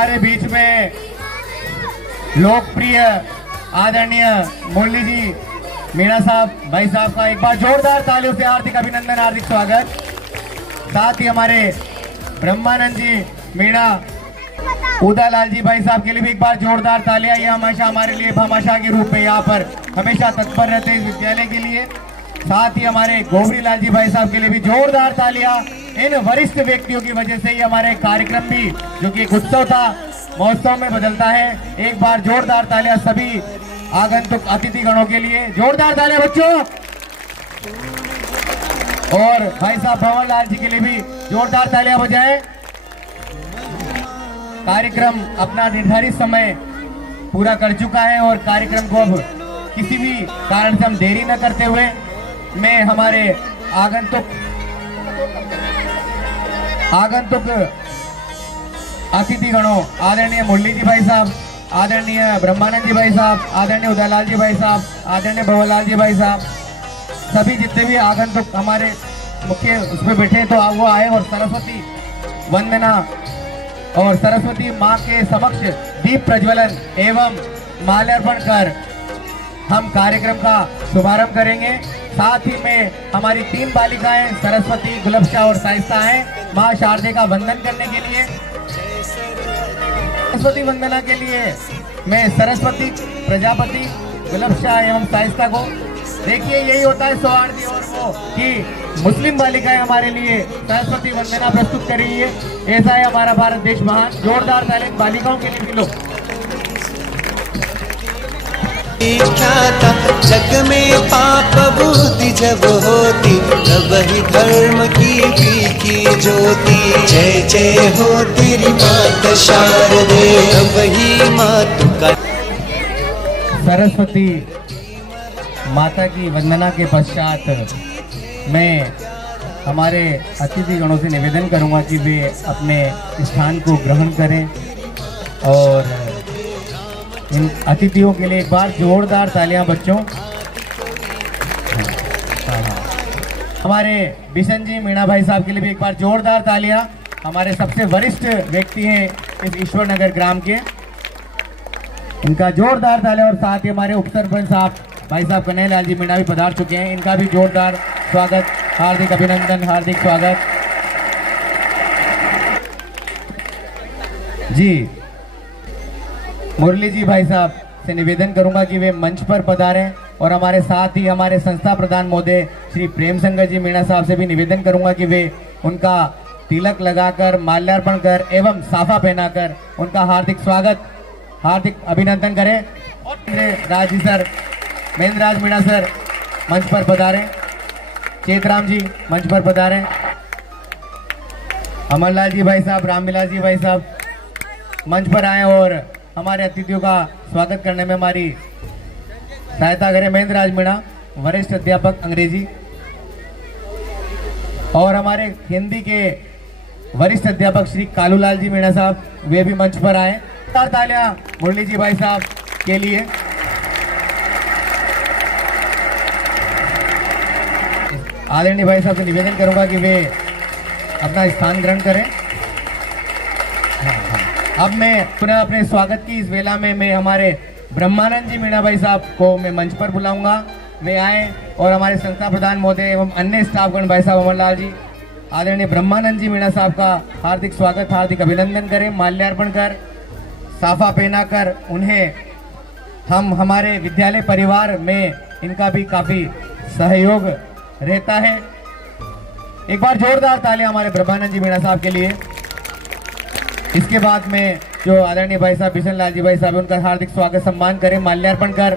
हमारे बीच में लोकप्रिय आदरणीय मुरली जी मीणा साहब भाई साहब का एक बार जोरदार तालियों से हार्दिक अभिनंदन, हार्दिक स्वागत। साथ ही हमारे ब्रह्मानंद जी मीणा उदालाल जी भाई साहब के लिए भी एक बार जोरदार तालियां। ये हमेशा हमारे लिए भामाशाह के रूप में यहाँ पर हमेशा तत्पर रहते हैं इस विद्यालय के लिए। साथ ही हमारे गोबरी लाल जी भाई साहब के लिए भी जोरदार तालियां। इन वरिष्ठ व्यक्तियों की वजह से ही हमारे कार्यक्रम भी जो कि एक उत्सव था महोत्सव में बदलता है। एक बार जोरदार तालियां सभी आगंतुक अतिथि गणों के लिए, जोरदार तालियां बच्चों। और भाई साहब भंवर लाल जी के लिए भी जोरदार तालियां बजाएं। कार्यक्रम अपना निर्धारित समय पूरा कर चुका है और कार्यक्रम को अब किसी भी कारण से हम देरी न करते हुए मैं हमारे आगंतुक अतिथि गणों आदरणीय मुरली जी भाई साहब, आदरणीय ब्रह्मानंद जी भाई साहब, आदरणीय उदयलाल जी भाई साहब, आदरणीय भंवरलाल जी भाई साहब, सभी जितने भी आगंतुक हमारे मुख्य उसमें बैठे तो वो आए और सरस्वती वंदना और सरस्वती माँ के समक्ष दीप प्रज्वलन एवं माल्यार्पण कर हम कार्यक्रम का शुभारंभ करेंगे। साथ ही में हमारी 3 बालिकाएं सरस्वती, गुलबशा और साइस्ता हैं माँ शारदे का वंदन करने के लिए। सरस्वती वंदना के लिए मैं सरस्वती, प्रजापति, गुलबशा एवं साइस्ता को, देखिए यही होता है सौहार्द और वो कि मुस्लिम बालिकाएं हमारे लिए सरस्वती वंदना प्रस्तुत कर रही है। ऐसा है हमारा भारत देश महान। जोरदार तालियां बालिकाओं के लिए भी लो। जग में पाप बुद्धि जब होती तब ही धर्म की ज्योति। जय जय हो तेरी माता शारदे, तब ही मातु का। सरस्वती माता की वंदना के पश्चात मैं हमारे अतिथि गणों से निवेदन करूंगा कि वे अपने स्थान को ग्रहण करें और इन अतिथियों के लिए एक बार जोरदार तालियां बच्चों। हमारे बिशन जी मीणा भाई साहब के लिए भी एक बार जोरदार तालियां। हमारे सबसे वरिष्ठ व्यक्ति हैं इस ईश्वर नगर ग्राम के, इनका जोरदार तालियां। और साथ ही हमारे उप सरपंच साहब भाई साहब कन्हैयालाल जी मीणा भी पधार चुके हैं, इनका भी जोरदार स्वागत, हार्दिक अभिनंदन, हार्दिक स्वागत जी। मुरली जी भाई साहब से निवेदन करूंगा कि वे मंच पर पधारें और हमारे साथ ही हमारे संस्था प्रधान महोदय श्री प्रेम संगर जी मीणा साहब से भी निवेदन करूंगा कि वे उनका तिलक लगाकर माल्यार्पण कर एवं साफा पहनाकर उनका हार्दिक स्वागत, हार्दिक अभिनंदन करें। राज जी सर, महेंद्र राज मीणा सर मंच पर पधारें, चेतराम जी मंच पर पधारें, अमरलाल जी भाई साहब, रामविलास जी भाई साहब मंच पर आए और हमारे अतिथियों का स्वागत करने में हमारी सहायता करें। महेंद्र राज मीणा वरिष्ठ अध्यापक अंग्रेजी और हमारे हिंदी के वरिष्ठ अध्यापक श्री कालूलाल जी मीणा साहब, वे भी मंच पर आए। तालियां मुरली जी भाई साहब के लिए। आदरणीय भाई साहब से निवेदन करूंगा कि वे अपना स्थान ग्रहण करें। अब मैं पुनः अपने स्वागत की इस वेला में मैं हमारे ब्रह्मानंद जी मीणा भाई साहब को मैं मंच पर बुलाऊंगा, वे आए और हमारे संस्था प्रधान महोदय एवं अन्य स्टाफगण भाई साहब अमरलाल जी, आदरणीय ब्रह्मानंद जी मीणा साहब का हार्दिक स्वागत, हार्दिक अभिनंदन करें। माल्यार्पण कर, साफा पहनाकर उन्हें हम हमारे विद्यालय परिवार में इनका भी काफी सहयोग रहता है। एक बार जोरदार तालियां हमारे ब्रह्मानंद जी मीणा साहब के लिए। इसके बाद में जो आदरणीय भाई साहब बिशन लाल जी भाई साहब, उनका हार्दिक स्वागत सम्मान करें, माल्यार्पण कर,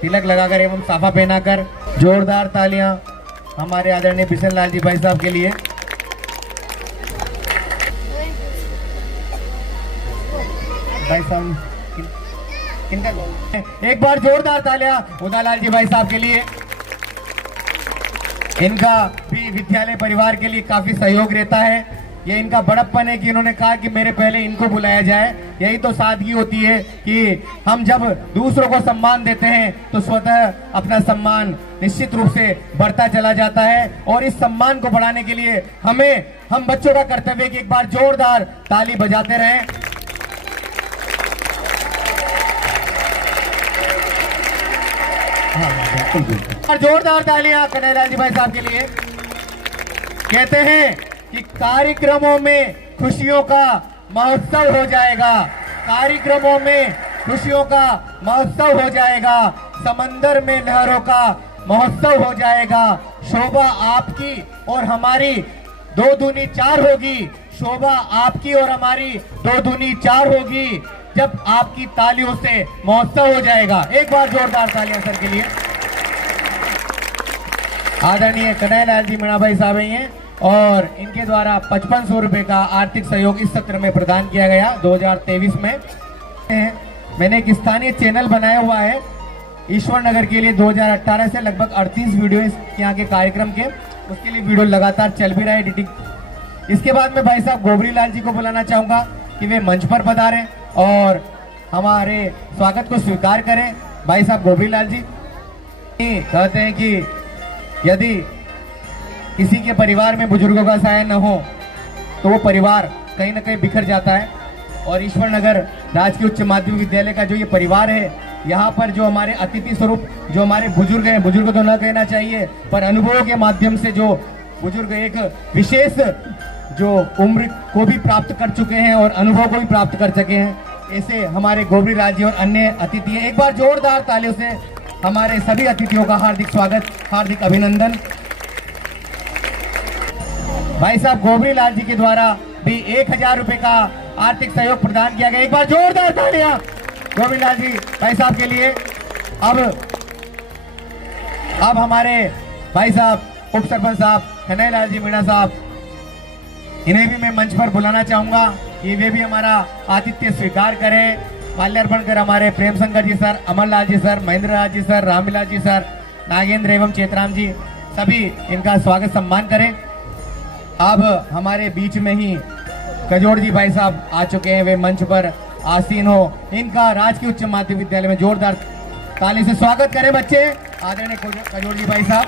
तिलक लगाकर एवं साफा पहनाकर। जोरदार तालियां हमारे आदरणीय बिशन लाल जी भाई साहब के लिए। भाई साहब एक बार जोरदार तालियां उदयलाल जी भाई साहब के लिए। इनका भी विद्यालय परिवार के लिए काफी सहयोग रहता है। ये इनका बड़प्पन है कि इन्होंने कहा कि मेरे पहले इनको बुलाया जाए। यही तो सादगी होती है कि हम जब दूसरों को सम्मान देते हैं तो स्वतः अपना सम्मान निश्चित रूप से बढ़ता चला जाता है। और इस सम्मान को बढ़ाने के लिए हम बच्चों का कर्तव्य है कि एक बार जोरदार ताली बजाते रहें। और जोरदार तालियां कन्हैयालाल जी भाई साहब के लिए। कहते हैं कि कार्यक्रमों में खुशियों का महोत्सव हो जाएगा, कार्यक्रमों में खुशियों का महोत्सव हो जाएगा, समंदर में लहरों का महोत्सव हो जाएगा। शोभा आपकी और हमारी दो दूनी चार होगी, शोभा आपकी और हमारी दो दूनी चार होगी जब आपकी तालियों से महोत्सव हो जाएगा। एक बार जोरदार तालियां सर के लिए। आदरणीय कन्हैयालाल जी मीणा भाई साहब हैं और इनके द्वारा 5500 रुपए का आर्थिक सहयोग इस सत्र में प्रदान किया गया 2023 में। मैंने एक स्थानीय चैनल बनाया हुआ है ईश्वर नगर के लिए 2018 से लगभग 38 वीडियो यहाँ के कार्यक्रम के, उसके लिए वीडियो लगातार चल भी रहा है एडिटिंग। इसके बाद मैं भाई साहब गोबरी लाल जी को बुलाना चाहूंगा कि वे मंच पर पधारें और हमारे स्वागत को स्वीकार करें। भाई साहब गोबरी लाल जी कहते हैं कि यदि किसी के परिवार में बुजुर्गों का साया न हो तो वो परिवार कहीं ना कहीं बिखर जाता है, और ईश्वर नगर राजकीय उच्च माध्यमिक विद्यालय का जो ये परिवार है, यहाँ पर जो हमारे अतिथि स्वरूप जो हमारे बुजुर्ग हैं, बुजुर्ग तो न कहना चाहिए पर अनुभवों के माध्यम से जो बुजुर्ग एक विशेष जो उम्र को भी प्राप्त कर चुके हैं और अनुभव को भी प्राप्त कर सके हैं, ऐसे हमारे गोबरी लाल जी और अन्य अतिथि हैं। एक बार जोरदार तालियों से हमारे सभी अतिथियों का हार्दिक स्वागत, हार्दिक अभिनंदन। भाई साहब गोबरी लाल जी के द्वारा भी 1000 रुपए का आर्थिक सहयोग प्रदान किया गया। एक बार जोरदार तालियां गोबरी लाल जी भाई साहब के लिए। अब हमारे भाई साहब उप सरपंच साहब कन्हैयालाल जी मीणा साहब, इन्हें भी मैं मंच पर बुलाना चाहूंगा कि वे भी हमारा आतिथ्य स्वीकार करें। माल्यार्पण कर हमारे प्रेम शंकर जी सर, अमरलाल जी sir, Mahendra Raj ji sir, Ramvilas ji sir, Nagendra एवं चेतराम जी सभी इनका स्वागत सम्मान करें। अब हमारे बीच में ही कजोड़ जी भाई साहब आ चुके हैं, वे मंच पर आसीन हो। इनका राजकीय उच्च माध्यमिक विद्यालय में जोरदार ताली से स्वागत करें बच्चे। आदरणीय कजोड़ जी भाई साहब,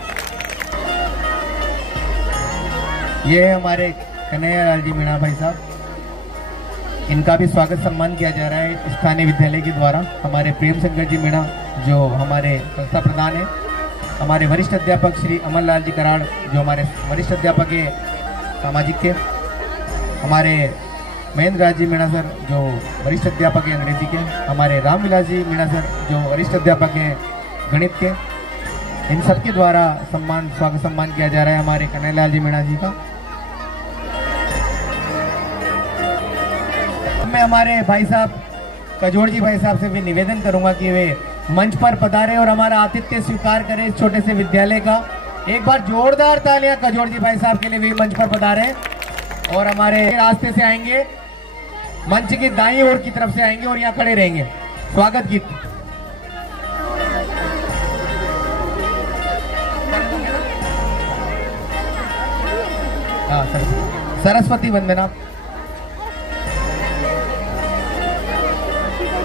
ये हमारे कन्हैयालाल जी मीणा भाई साहब, इनका भी स्वागत सम्मान किया जा रहा है स्थानीय विद्यालय के द्वारा। हमारे प्रेम शंकर जी मीणा जो हमारे संस्था प्रधान है, हमारे वरिष्ठ अध्यापक श्री अमरलाल जी कराड़ जो हमारे वरिष्ठ अध्यापक है सामाजिक के, हमारे महेंद्र राज जी मीणा सर जो वरिष्ठ अध्यापक है अंग्रेजी के, हमारे रामविलास जी मीणा सर जो वरिष्ठ अध्यापक हैं गणित के, इन सबके द्वारा स्वागत सम्मान किया जा रहा है हमारे कन्हैयालाल जी मीणा जी का। मैं हमारे भाई साहब कजोड़ जी भाई साहब से भी निवेदन करूंगा कि वे मंच पर पधारे और हमारा आतिथ्य स्वीकार करें इस छोटे से विद्यालय का। एक बार जोरदार तालियां कजोड़ जी भाई साहब के लिए भी मंच पर पधारे और हमारे रास्ते से आएंगे, मंच की दाईं ओर की तरफ से आएंगे और यहाँ खड़े रहेंगे। स्वागत गीत सरस्वती वंदना।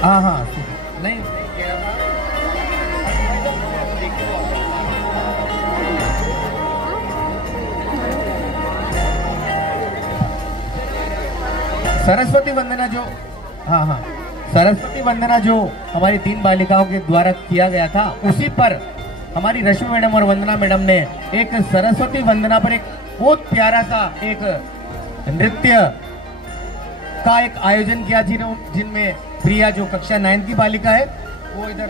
हाँ नहीं सरस्वती वंदना जो सरस्वती वंदना जो हमारी 3 बालिकाओं के द्वारा किया गया था, उसी पर हमारी रश्मि मैडम और वंदना मैडम ने एक सरस्वती वंदना पर एक बहुत प्यारा सा एक नृत्य का एक आयोजन किया, जिनमें प्रिया जो कक्षा 9 की बालिका है वो इधर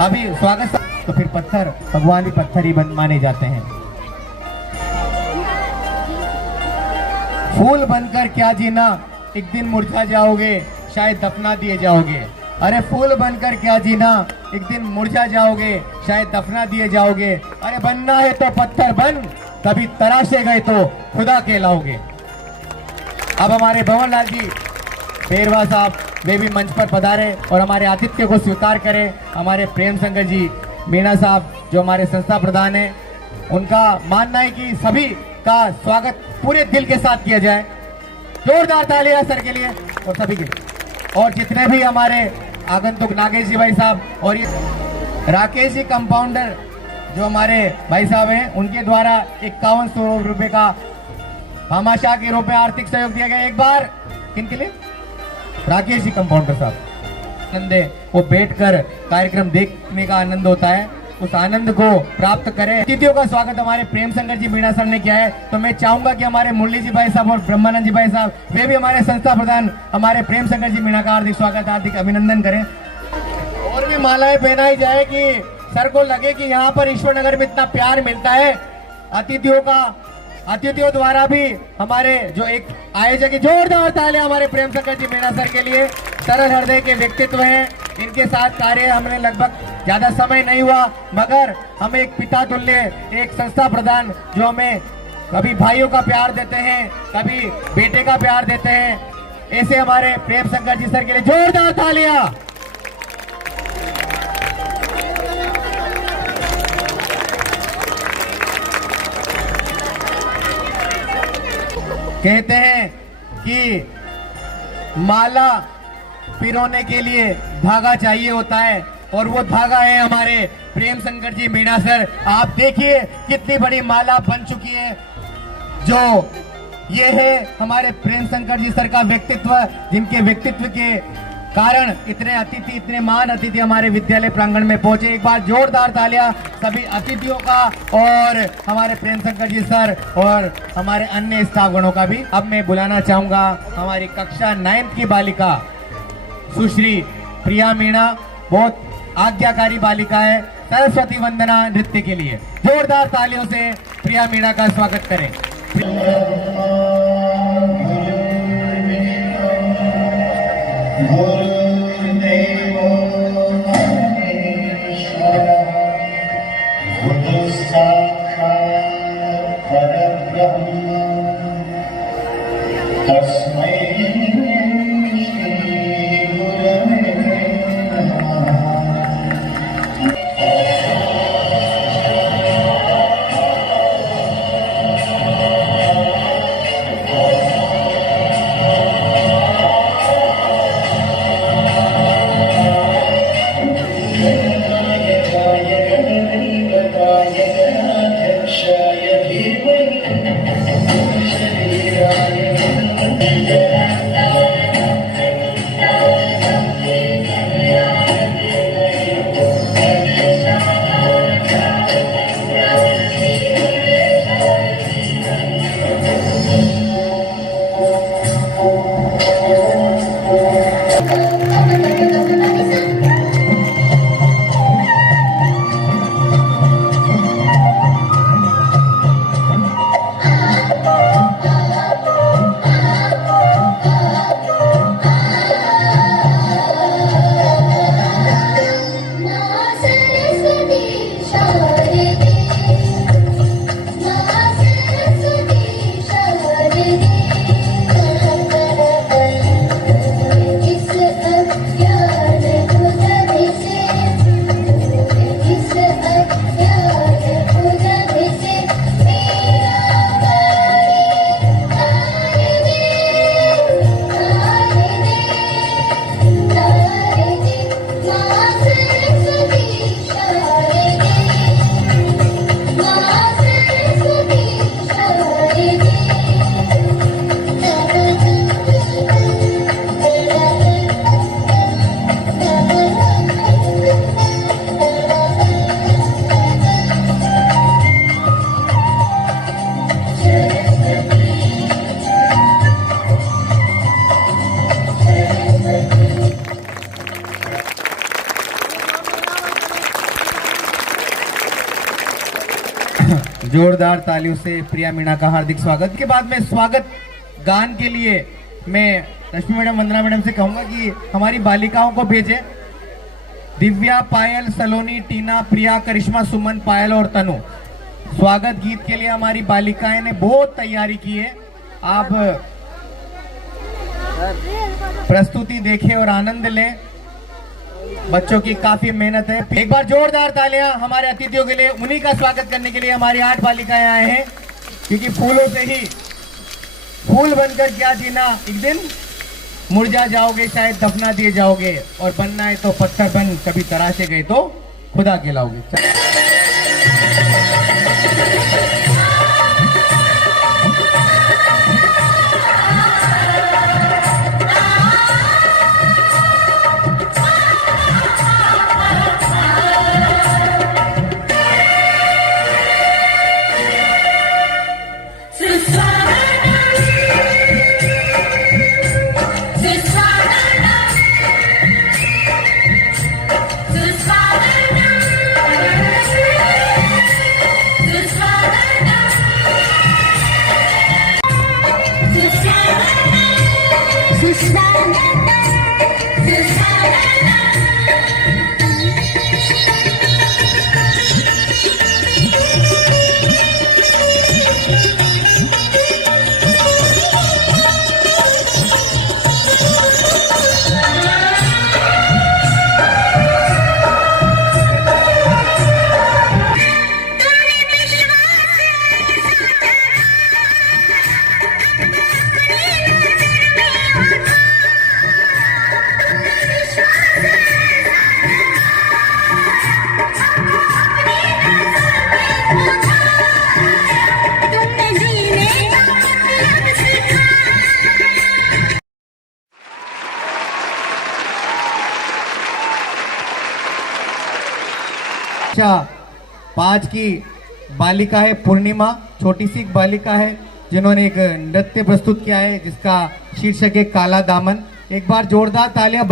अभी स्वागत। तो फिर पत्थर भगवान भी पत्थर ही माने जाते हैं। फूल बनकर क्या जीना, एक दिन मुरझा जाओगे, शायद दफना दिए जाओगे। अरे फूल बनकर क्या जीना, एक दिन मुरझा जाओगे, शायद दफना दिए जाओगे। अरे बनना है तो पत्थर बन, कभी तराशे गए तो खुदा कहलाओगे। अब हमारे भवन लाल जी पेरवा साहब वे भी मंच पर पधारे और हमारे आतिथ्य को स्वीकार करें। हमारे प्रेम शंकर जी मीणा साहब जो हमारे संस्था प्रधान है, उनका मानना है कि सभी का स्वागत पूरे दिल के साथ किया जाए। जोरदार तालियां सर के लिए और सभी के, और जितने भी हमारे आगंतुक नागेश जी भाई साहब और ये राकेश जी कंपाउंडर जो हमारे भाई साहब हैं, उनके द्वारा 5100 रुपए का भामाशाह के रूप में आर्थिक सहयोग दिया गया। एक बार किनके लिए? राकेश जी कंपाउंडर साहब। आनंद है वो बैठकर कार्यक्रम देखने का आनंद होता है, उस आनंद को प्राप्त करें। अतिथियों का स्वागत हमारे प्रेम शंकर जी मीणा सर ने किया है, तो मैं चाहूंगा कि हमारे मुरली जी भाई साहब और ब्रह्मानंद जी भाई साहब वे भी हमारे संस्था प्रधान हमारे प्रेम शंकर जी मीणा का हार्दिक स्वागत हार्दिक अभिनंदन करें। और भी मालाएं पहनाई जाए कि सर को लगे कि यहाँ पर ईश्वर नगर में इतना प्यार मिलता है। अतिथियों द्वारा भी हमारे जो एक आयोजक, जोरदार तालियां हमारे प्रेम शंकर जी मीणा सर के लिए। सरल हृदय के व्यक्तित्व हैं, इनके साथ कार्य हमने लगभग ज्यादा समय नहीं हुआ, मगर हमें एक पिता तुल्य, एक संस्था प्रधान जो हमें कभी भाइयों का प्यार देते हैं, कभी बेटे का प्यार देते हैं, ऐसे हमारे प्रेम शंकर जी सर के लिए जोरदार तालियां। कहते हैं कि माला पिरोने के लिए धागा चाहिए होता है, और वो धागा है हमारे प्रेम शंकर जी मीणा सर। आप देखिए कितनी बड़ी माला बन चुकी है। जो ये है हमारे प्रेम शंकर जी सर का व्यक्तित्व, जिनके व्यक्तित्व के कारण इतने महान अतिथि हमारे विद्यालय प्रांगण में पहुंचे। एक बार जोरदार तालियां सभी अतिथियों का और हमारे प्रेम शंकर जी सर और हमारे अन्य स्टाफगणों का भी। अब मैं बुलाना चाहूंगा हमारी कक्षा 9th की बालिका सुश्री प्रिया मीणा, बहुत आज्ञाकारी बालिका है, सरस्वती वंदना नृत्य के लिए। जोरदार तालियों से प्रिया मीणा का स्वागत करें। जोरदार तालियों से प्रिया मीणा का हार्दिक स्वागत। के बाद में स्वागत गान के लिए मैं रश्मि मैडम, वंदना मैडम से कहूंगा कि हमारी बालिकाओं को भेजे। दिव्या, पायल, सलोनी, टीना, प्रिया, करिश्मा, सुमन, पायल और तनु। स्वागत गीत के लिए हमारी बालिकाएं ने बहुत तैयारी की है। आप प्रस्तुति देखें और आनंद लें, बच्चों की काफी मेहनत है। एक बार जोरदार तालियां हमारे अतिथियों के लिए। उन्हीं का स्वागत करने के लिए हमारी 8 बालिकाएं आए हैं, क्योंकि फूलों से ही फूल बनकर क्या जीना, एक दिन मुरझा जाओगे, शायद दफना दिए जाओगे, और बनना है तो पत्थर बन, कभी तराशे गए तो खुदा कहलाओगे। कक्षा 5 की बालिका है पूर्णिमा, छोटी सी एक बालिका है जिन्होंने एक नृत्य प्रस्तुत किया है जिसका शीर्षक है काला दामन। एक बार जोरदार तालियां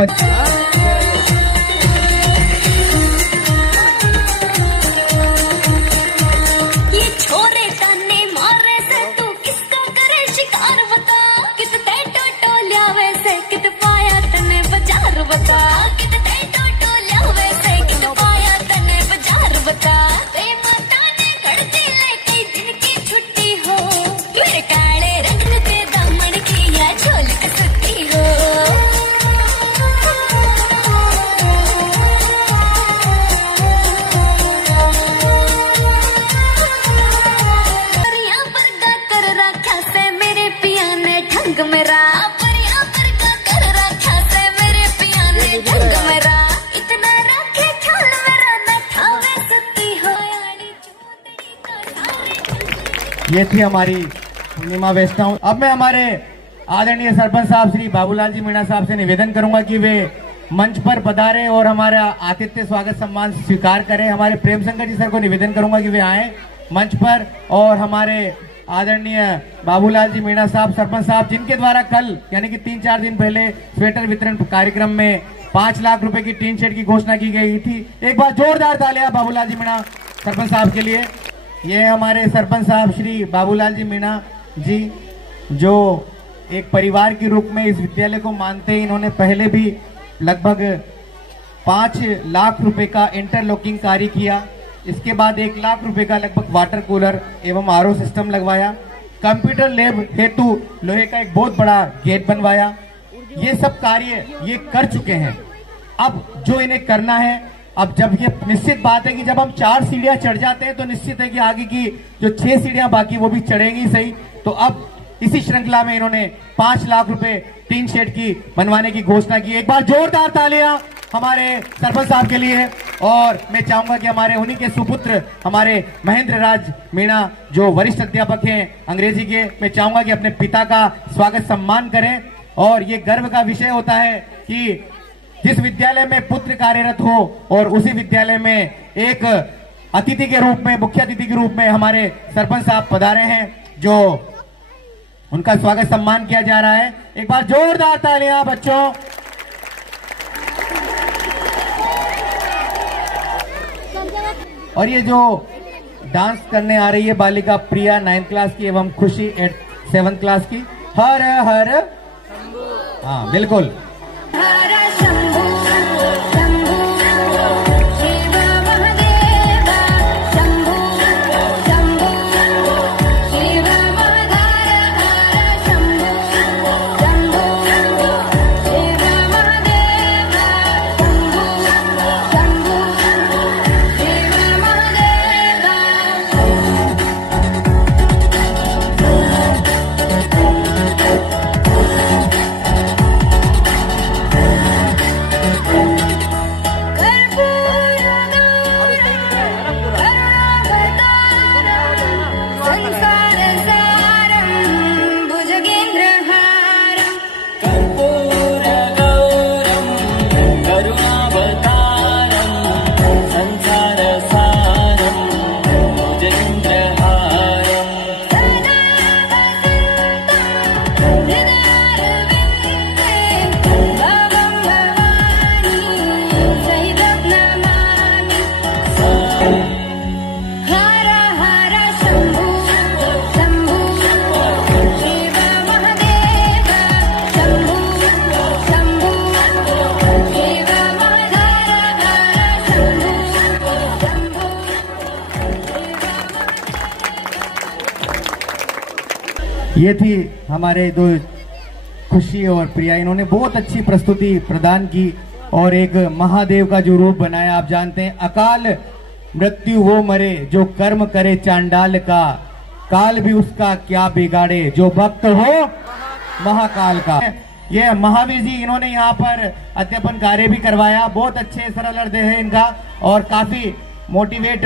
ये छोरे ताने मारे से तू किसका करे शिकार बता, कित ते टोटो ल्यावे से कित पाया तने बाजार बता, कित ते टोटो ल्यावे से कित पाया तने बाजार बता। ते माता ने घड़ती ले कई दिन की छुट्टी हो, मेरे काले रंग के दामन की या झोल कसती हो। परियां परगा कर रखा से मेरे पिया ने ढंग मेरा, परियां परगा कर रखा से मेरे पिया ने ढंग मेरा। इतना रखे ख्याल मेरा न ठावे सकती हो यानी चौधरी का सारे। ये थी हमारी पूर्णिमा वेस्टाउन। अब मैं हमारे आदरणीय सरपंच साहब श्री बाबूलाल जी मीणा साहब से निवेदन करूंगा कि वे मंच पर पधारे और हमारा आतिथ्य स्वागत सम्मान स्वीकार करें। हमारे प्रेम शंकर जी सर को निवेदन करूंगा कि वे आए मंच पर और हमारे आदरणीय बाबूलाल जी मीणा साहब सरपंच साहब जिनके द्वारा कल यानी कि 3-4 दिन पहले स्वेटर वितरण कार्यक्रम में 5 लाख रुपए की टीन शेड की घोषणा की गई थी। एक बार जोरदार तालियां बाबूलाल जी मीणा सरपंच साहब के लिए। ये हमारे सरपंच साहब श्री बाबूलाल जी मीणा जी जो एक परिवार के रूप में इस विद्यालय को मानते हैं। इन्होंने पहले भी लगभग 5 लाख रुपए का इंटरलॉकिंग कार्य किया, इसके बाद 1 लाख रुपए का लगभग वाटर कूलर एवं आरओ सिस्टम लगवाया, कंप्यूटर लैब हेतु लोहे का एक बहुत बड़ा गेट बनवाया। ये सब कार्य ये कर चुके हैं। अब जो इन्हें करना है, अब जब ये निश्चित बात है कि जब हम 4 सीढ़ियां चढ़ जाते हैं तो निश्चित है कि आगे की जो 6 सीढ़ियां बाकी वो भी चढ़ेंगी सही। तो अब इसी श्रृंखला में इन्होंने 5 लाख रुपए टीन शेड की बनवाने की घोषणा की। एक बार जोरदार तालियां हमारे सरपंच साहब के लिए। और मैं चाहूंगा कि हमारे उन्हीं के सुपुत्र हमारे महेंद्र राज मीणा जो वरिष्ठ अध्यापक हैं अंग्रेजी के, मैं चाहूंगा कि अपने पिता का स्वागत सम्मान करें। और ये गर्व का विषय होता है कि जिस विद्यालय में पुत्र कार्यरत हो और उसी विद्यालय में एक अतिथि के रूप में, मुख्य अतिथि के रूप में हमारे सरपंच साहब पधारे हैं, जो उनका स्वागत सम्मान किया जा रहा है। एक बार जोरदार तालियां बच्चों। और ये जो डांस करने आ रही है बालिका प्रिया 9th क्लास की एवं खुशी 7th क्लास की। हर हर हाँ बिल्कुल। हर शंभू शंभू शिव महादेव, शंभू शंभू शिव महादेव, हर शंभू शंभू शिव महादेव, शंभू शंभू शिव महादेव। ये थी हमारे दो खुशी और प्रिया, इन्होंने बहुत अच्छी प्रस्तुति प्रदान की और एक महादेव का जो रूप बनाया। आप जानते हैं अकाल मृत्यु वो मरे जो कर्म करे चांडाल का, काल भी उसका क्या बिगाड़े जो भक्त हो महाकाल का। ये महावीर जी इन्होंने यहाँ पर अध्यापन कार्य भी करवाया, बहुत अच्छे सरल हृदय है इनका और काफी मोटिवेट।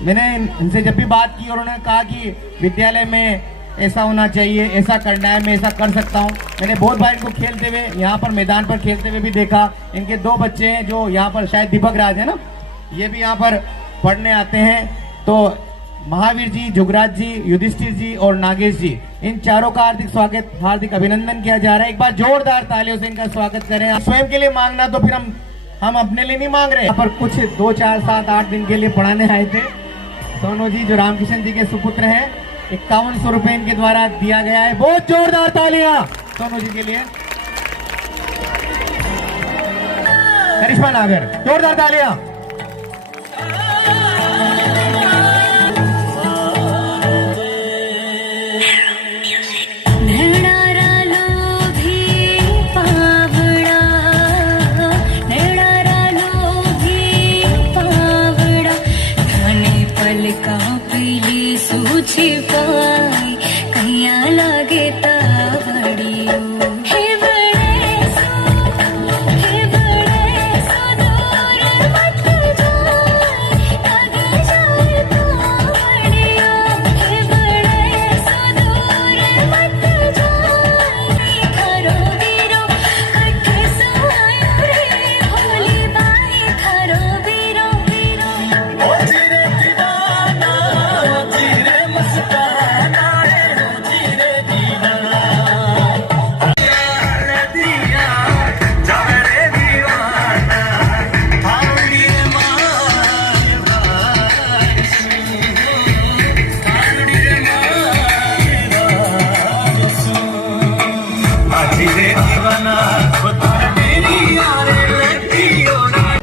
मैंने इनसे जब भी बात की और उन्होंने कहा कि विद्यालय में ऐसा होना चाहिए, ऐसा करना है, मैं ऐसा कर सकता हूँ। मैंने बहुत बार इनको खेलते हुए यहाँ पर मैदान पर खेलते हुए भी देखा। इनके दो बच्चे हैं जो यहाँ पर शायद दीपक राज है ना, ये भी यहाँ पर पढ़ने आते हैं। तो महावीर जी, जुगराज जी, युधिष्ठिर जी और नागेश जी, इन चारों का हार्दिक स्वागत, हार्दिक अभिनंदन किया जा रहा है। एक बार जोरदार तालियों से इनका स्वागत करें। स्वयं के लिए मांगना तो फिर हम अपने लिए नहीं मांग रहे। यहाँ पर कुछ 2, 4, 7, 8 दिन के लिए पढ़ाने आए थे। सोनू जी जो रामकिशन जी के सुपुत्र हैं, 5100 रुपए इनके द्वारा दिया गया है। बहुत जोरदार तालियां सोनू जी के लिए। करिश्मा नागर, जोरदार तालियां। छिपाई कहिया लागे तावड़ियो हे बड़े सुदूर मत जाए लगे जाए तावड़ियो हे बड़े सुदूर मत जाए थारो वीरो कट्ठे सोयो रे भोली बाई थारो वीरो वीरो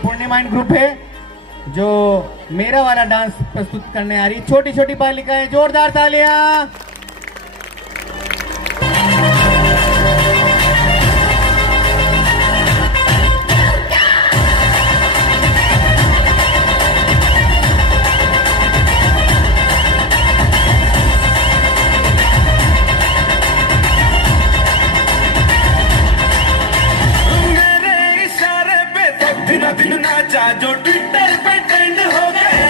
पूर्णिमाइन ग्रुप है जो मेरा वाला डांस प्रस्तुत करने आ रही। छोटी छोटी बालिकाएं, जोरदार तालियां। जो ट्विटर पे ट्रेंड हो गया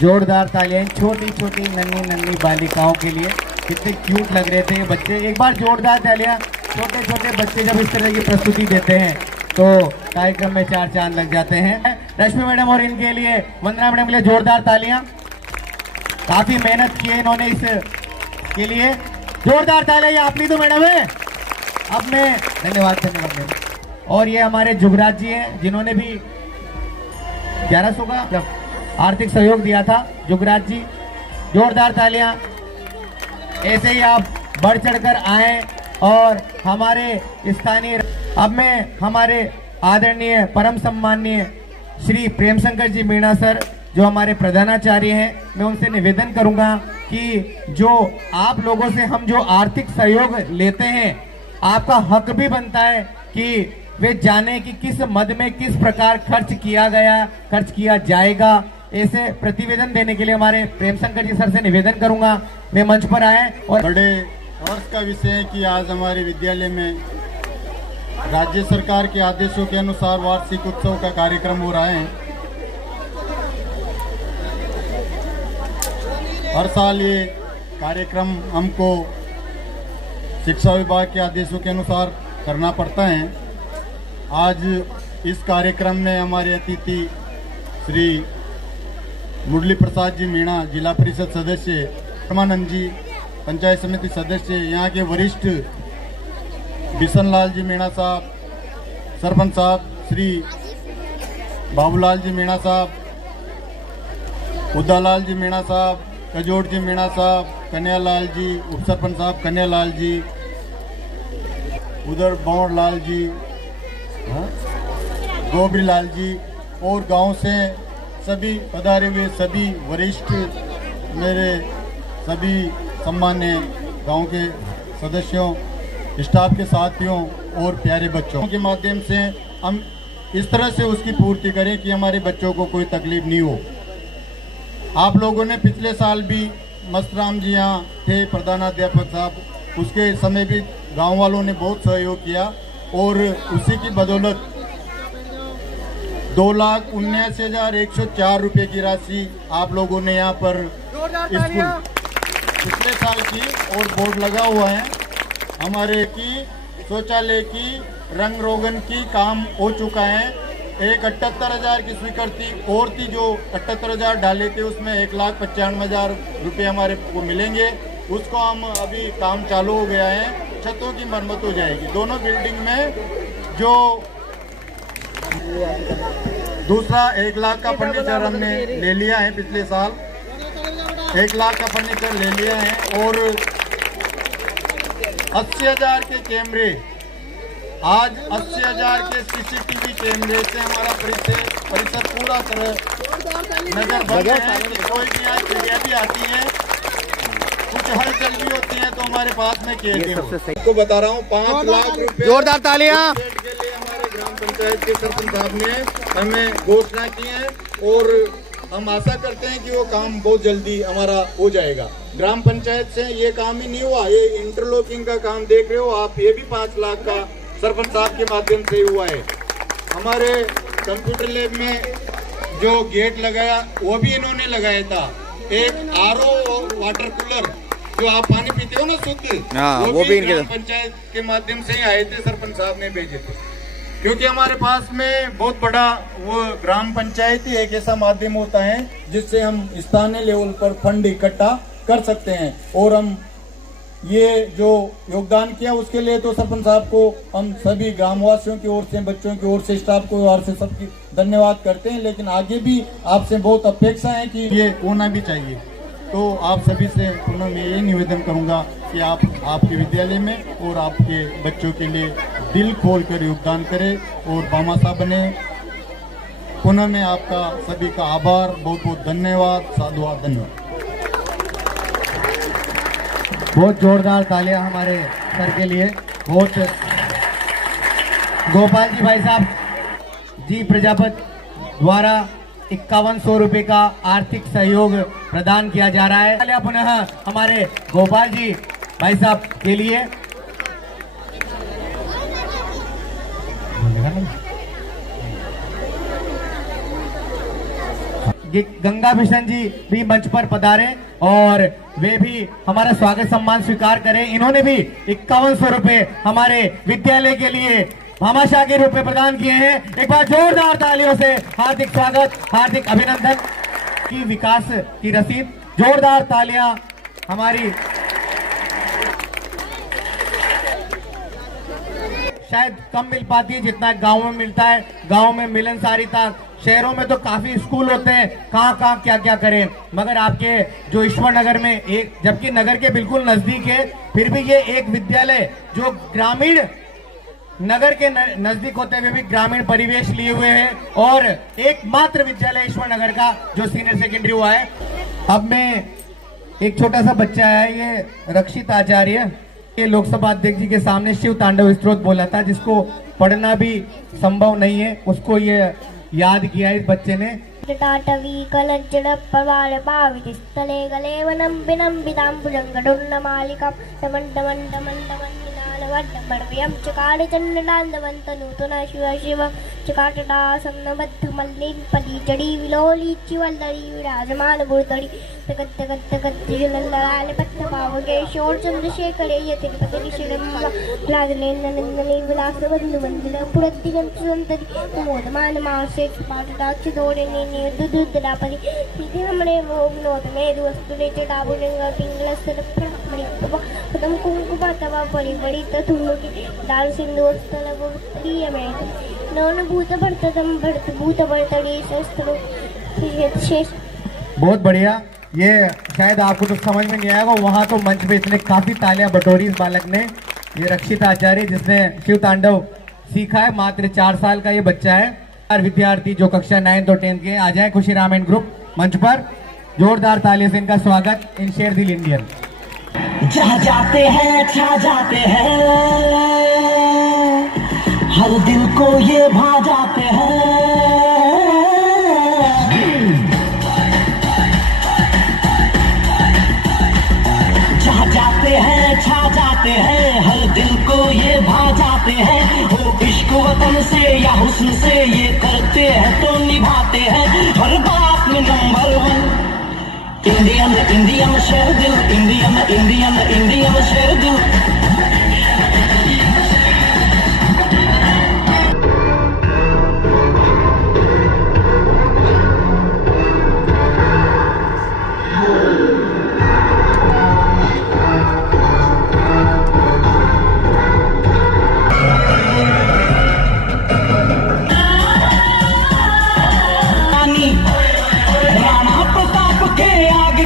जोरदार तालियां छोटी छोटी नन्ही नन्ही बालिकाओं के लिए। कितने क्यूट लग रहे थे ये बच्चे। एक बार जोरदार तालियां। छोटे छोटे बच्चे जब इस तरह की प्रस्तुति देते हैं तो कार्यक्रम में 4 चांद लग जाते हैं। रश्मि मैडम और इनके लिए, वंदना मैडम के लिए जोरदार तालियां। काफी मेहनत की है इन्होंने इस के लिए। जोरदार तालियां। आप तो मैडम है। अब मैं धन्यवाद मैडम। और ये हमारे जुगराज जी हैं जिन्होंने भी 1100 का आर्थिक सहयोग दिया था। जुगराज जी, जोरदार तालियां। ऐसे ही आप बढ़ चढ़कर आए और हमारे स्थानीय। अब मैं हमारे आदरणीय परम सम्माननीय श्री प्रेम शंकर जी मीणा सर जो हमारे प्रधानाचार्य हैं, मैं उनसे निवेदन करूंगा कि जो आप लोगों से हम जो आर्थिक सहयोग लेते हैं, आपका हक भी बनता है कि वे जाने कि किस मद में किस प्रकार खर्च किया जाएगा। ऐसे प्रतिवेदन देने के लिए हमारे प्रेम शंकर जी सर से निवेदन करूंगा, वे मंच पर आए। और बड़े हर्ष का विषय है कि आज हमारे विद्यालय में राज्य सरकार के आदेशों के अनुसार वार्षिक उत्सव का कार्यक्रम हो रहा है। हर साल ये कार्यक्रम हमको शिक्षा विभाग के आदेशों के अनुसार करना पड़ता है। आज इस कार्यक्रम में हमारे अतिथि श्री मुरली प्रसाद जी मीणा, जिला परिषद सदस्य, परमानंद जी, पंचायत समिति सदस्य, यहाँ के वरिष्ठ बिशन लाल जी मीणा साहब, सरपंच साहब श्री बाबूलाल जी मीणा साहब, उदालाल जी मीणा साहब, कजोड़ जी मीणा साहब, कन्यालाल जी, उप सरपंच साहब कन्यालाल जी, उधर बौर लाल जी, गोबरी लाल जी, और गांव से सभी पधारे हुए सभी वरिष्ठ, मेरे सभी सम्मान्य गांव के सदस्यों, स्टाफ के साथियों और प्यारे बच्चों के माध्यम से हम इस तरह से उसकी पूर्ति करें कि हमारे बच्चों को कोई तकलीफ नहीं हो। आप लोगों ने पिछले साल भी मस्तराम जी यहाँ थे, प्रधानाध्यापक साहब, उसके समय भी गांव वालों ने बहुत सहयोग किया और उसी की बदौलत 2,79,104 रुपये की राशि आप लोगों ने यहाँ पर स्कूल पिछले साल की, और बोर्ड लगा हुआ है हमारे की शौचालय की, रंग रोगन की काम हो चुका है। एक 78,000 की स्वीकृति और थी, जो 78,000 डाले थे उसमें 1,95,000 रुपये हमारे को मिलेंगे। उसको हम अभी काम चालू हो गया है, छतों की मरम्मत हो जाएगी दोनों बिल्डिंग में। जो दूसरा 1 लाख का फर्नीचर हमने ले लिया है, पिछले साल 1 लाख का फर्नीचर ले लिया है, और 80,000 के कैमरे, आज 80,000 के CCTV कैमरे से हमारा परिसर पूरा तरह नजर बन गया है कि कोई भी यहाँ चिड़िया भी आती है, कुछ हलचल भी होती है तो हमारे पास में केंद्र को बता रहा हूँ 5 लाख रुपए जोरदार तालियां के लिए हमारे ग्राम पंचायत के सरपंच साहब ने हमें घोषणा की है, और हम आशा करते हैं कि वो काम बहुत जल्दी हमारा हो जाएगा। ग्राम पंचायत से ये काम ही नहीं हुआ, ये इंटरलॉकिंग का काम देख रहे हो आप, ये भी 5 लाख का सरपंच साहब के माध्यम से हुआ है। हमारे कंप्यूटर लैब में जो गेट लगाया वो भी इन्होंने लगाया था। एक RO वाटर कूलर जो आप पानी पीते हो ना शुद्ध, वो भी ग्राम पंचायत के माध्यम से ही आए थे, सरपंच साहब ने भेजे थे। क्योंकि हमारे पास में बहुत बड़ा वो ग्राम पंचायत ही एक ऐसा माध्यम होता है जिससे हम स्थानीय लेवल पर फंड इकट्ठा कर सकते हैं, और हम ये जो योगदान किया उसके लिए तो सरपंच साहब को हम सभी ग्रामवासियों की ओर से, बच्चों की ओर से, स्टाफ की ओर से सबकी धन्यवाद करते हैं। लेकिन आगे भी आपसे बहुत अपेक्षा है कि ये होना भी चाहिए। तो आप सभी से पुनः मैं ये निवेदन करूंगा कि आप आपके विद्यालय में और आपके बच्चों के लिए दिल खोल कर योगदान करें और भामाशाह बने। पुनः मैं आपका सभी का आभार, बहुत बहुत धन्यवाद, साधुवाद, धन्यवाद। बहुत जोरदार तालियां हमारे सर के लिए। बहुत गोपाल जी भाई साहब जी प्रजापति द्वारा 5100 रुपये का आर्थिक सहयोग प्रदान किया जा रहा है। तालियां पुनः हमारे गोपाल जी भाई साहब के लिए। गंगा भीषण जी भी मंच पर पधारे और वे भी हमारा स्वागत सम्मान स्वीकार करें। इन्होंने भी 5100 रुपए हमारे विद्यालय के लिए भामाशाह के रूप में प्रदान किए हैं। एक बार जोरदार तालियों से हार्दिक स्वागत, हार्दिक अभिनंदन की विकास की रसीद। जोरदार तालियां हमारी शायद कम मिल पाती है जितना गांव में मिलता है। गांव में मिलनसारिता, शहरों में तो काफी स्कूल होते हैं, कहाँ क्या क्या करें, मगर आपके जो ईश्वर नगर में एक, जबकि नगर के बिल्कुल नजदीक है, फिर भी ये एक विद्यालय जो ग्रामीण नगर के नजदीक होते हुए भी ग्रामीण परिवेश लिए हुए है, और एकमात्र विद्यालय ईश्वर नगर का जो सीनियर सेकेंडरी हुआ है। अब मैं एक छोटा सा बच्चा है, ये रक्षित आचार्य, ये लोकसभा अध्यक्ष जी के सामने शिव तांडव स्तोत्र बोला था, जिसको पढ़ना भी संभव नहीं है, उसको ये याद किया इस बच्चे ने। टाटवी कलज्जड पवाल पावितस्थले गले वनम बिनम बिदाम भुजंग डुन्नमालिकम डमन डमन डमन डमन वड्डमर्वयं चकार चण्डलान्दवन्तनूतन शिव शिव चकाटडासन्नबद्धमल्लिन्पली जडी विलोलीचि वल्लरी विराजमान गुरुतरी तगत्तगत्तगत्तिलल्लाले पत्तपावके शोर चंद्रशेखरे यतिपति श्रीरम्मा राजलेन्दनन्दनी विलासबन्धुवन्दिन पुरद्दिनं सुन्दरी मोदमान मासे पाटडाच दोड़े दुदुदलापरि सिद्धमणे मोग्नोत मेरु वस्तुरे चडाबुलिंग पिंगलस्तर प्रमणि पदम कुंकुमातवा परिवड़ी तथुमुखि दाल सिंधु स्थल गुप्रियमे नौन भूत भर्तदम भर्त भूत भर्तड़ी शस्त्र शेष। बहुत बढ़िया। ये शायद आपको तो समझ में नहीं आएगा, वहाँ तो मंच पे इतने काफी तालियां बटोरी इस बालक ने। ये रक्षित आचार्य जिसने शिव तांडव सीखा है, मात्र 4 साल का ये बच्चा है। विद्यार्थी जो कक्षा 9 और 10 के आ जाए खुशी रामायण ग्रुप मंच पर, जोरदार तालियों से इनका स्वागत इन शेर दिल इंडियन। जहाँ जाते हैं छा जाते हैं, हर दिल को ये भा जाते हैं। जहाँ जाते हैं छा जाते हैं, हर दिल को ये भा जाते हैं। हो इश्क वतन से या हुस्न से ये करते हैं तो निभाते हैं, हर बात में नंबर 1। इंडियन इंडियन शेर दिल, इंडियन इंडियन इंडियन शेर दिल।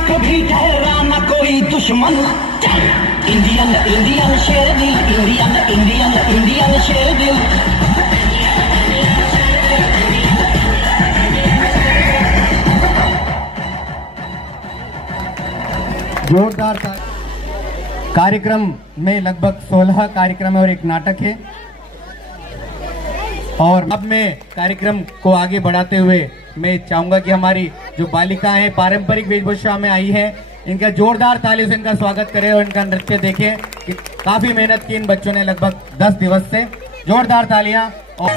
कभी ठहरा न कोई दुश्मन। इंडियन इंडियन शेर दिल, इंडियन इंडियन इंडियन शेर दिल। जोरदार कार्यक्रम में लगभग 16 कार्यक्रम है और एक नाटक है। और अब मैं कार्यक्रम को आगे बढ़ाते हुए मैं चाहूंगा कि हमारी जो बालिकाएं हैं पारंपरिक वेशभूषा में आई हैं, इनका जोरदार तालियों से इनका स्वागत करें और इनका नृत्य देखें कि काफी मेहनत की इन बच्चों ने लगभग 10 दिवस से। जोरदार तालियां। और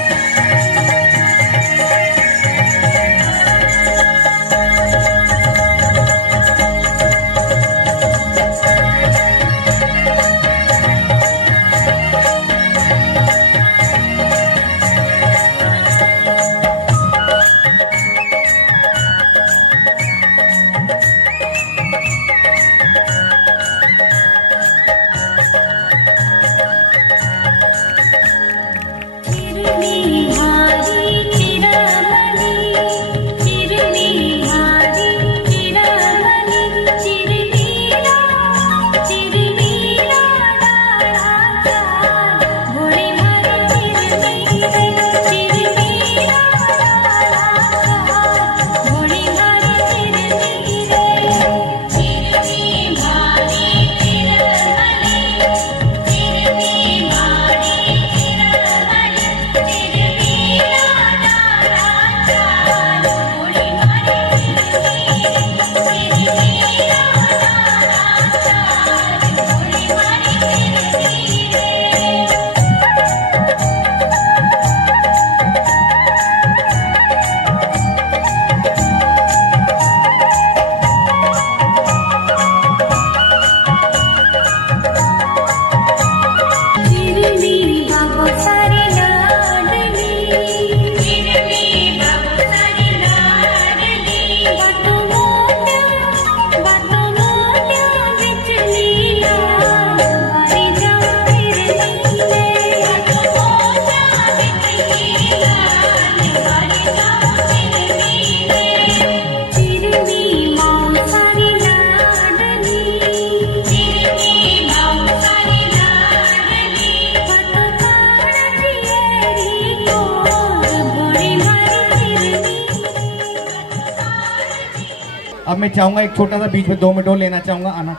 अब मैं चाहूंगा एक छोटा सा बीच में 2 मिनट और लेना चाहूंगा। आना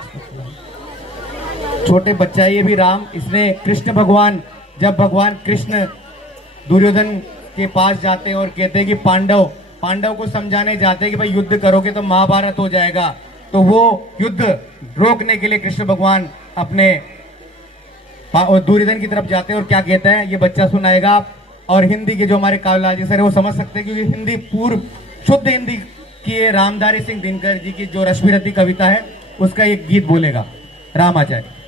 छोटे बच्चा ये भी राम, इसने कृष्ण भगवान, जब भगवान कृष्ण दुर्योधन के पास जाते हैं और कहते हैं कि पांडव को समझाने जाते हैं कि भाई युद्ध करोगे तो महाभारत हो जाएगा, तो वो युद्ध रोकने के लिए कृष्ण भगवान अपने और दूरदर्शन की तरफ जाते हैं और क्या कहते हैं ये बच्चा सुनाएगा। और हिंदी के जो हमारे कावलाजी सर है वो समझ सकते हैं क्योंकि हिंदी पूर्व शुद्ध हिंदी की ये रामधारी सिंह दिनकर जी की जो रश्मिरती कविता है उसका एक गीत बोलेगा रामाचार्य।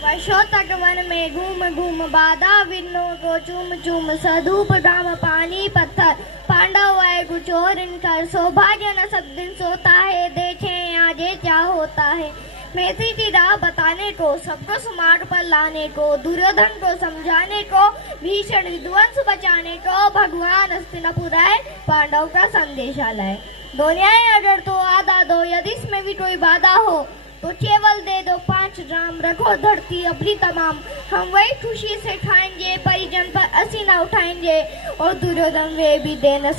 वर्षों तक वन में घूम घूम बाधा विन्नों को चूम चूम सधूप गाम पानी पत्थर पांडव आए कुछ और इनकर सौभाग्य न सब दिन सोता है देखें आज ये क्या होता है। मैत्री की राह बताने को सबको स्मार्ट पर लाने को दुर्योधन को समझाने को भीषण विध्वंस बचाने को भगवान हस्तिनापुर आए पांडव का संदेशा लाए। दो न्याय अगर तो आधा दो यदि इसमें भी कोई बाधा हो तो केवल दे दो 5 राम रखो धरती अपनी तमाम हम वही खुशी से खाएंगे परिजन पर असी न उठाएंगे। और दुर्योधन वे भी दे न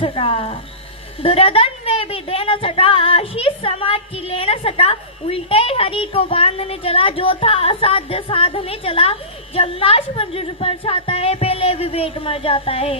सका आशीष समाज की ले न सका उल्टे हरि को बांधने चला जो था असाध्य साधने चला। जब नाश मंजूर पर जाता है पहले विवेक मर जाता है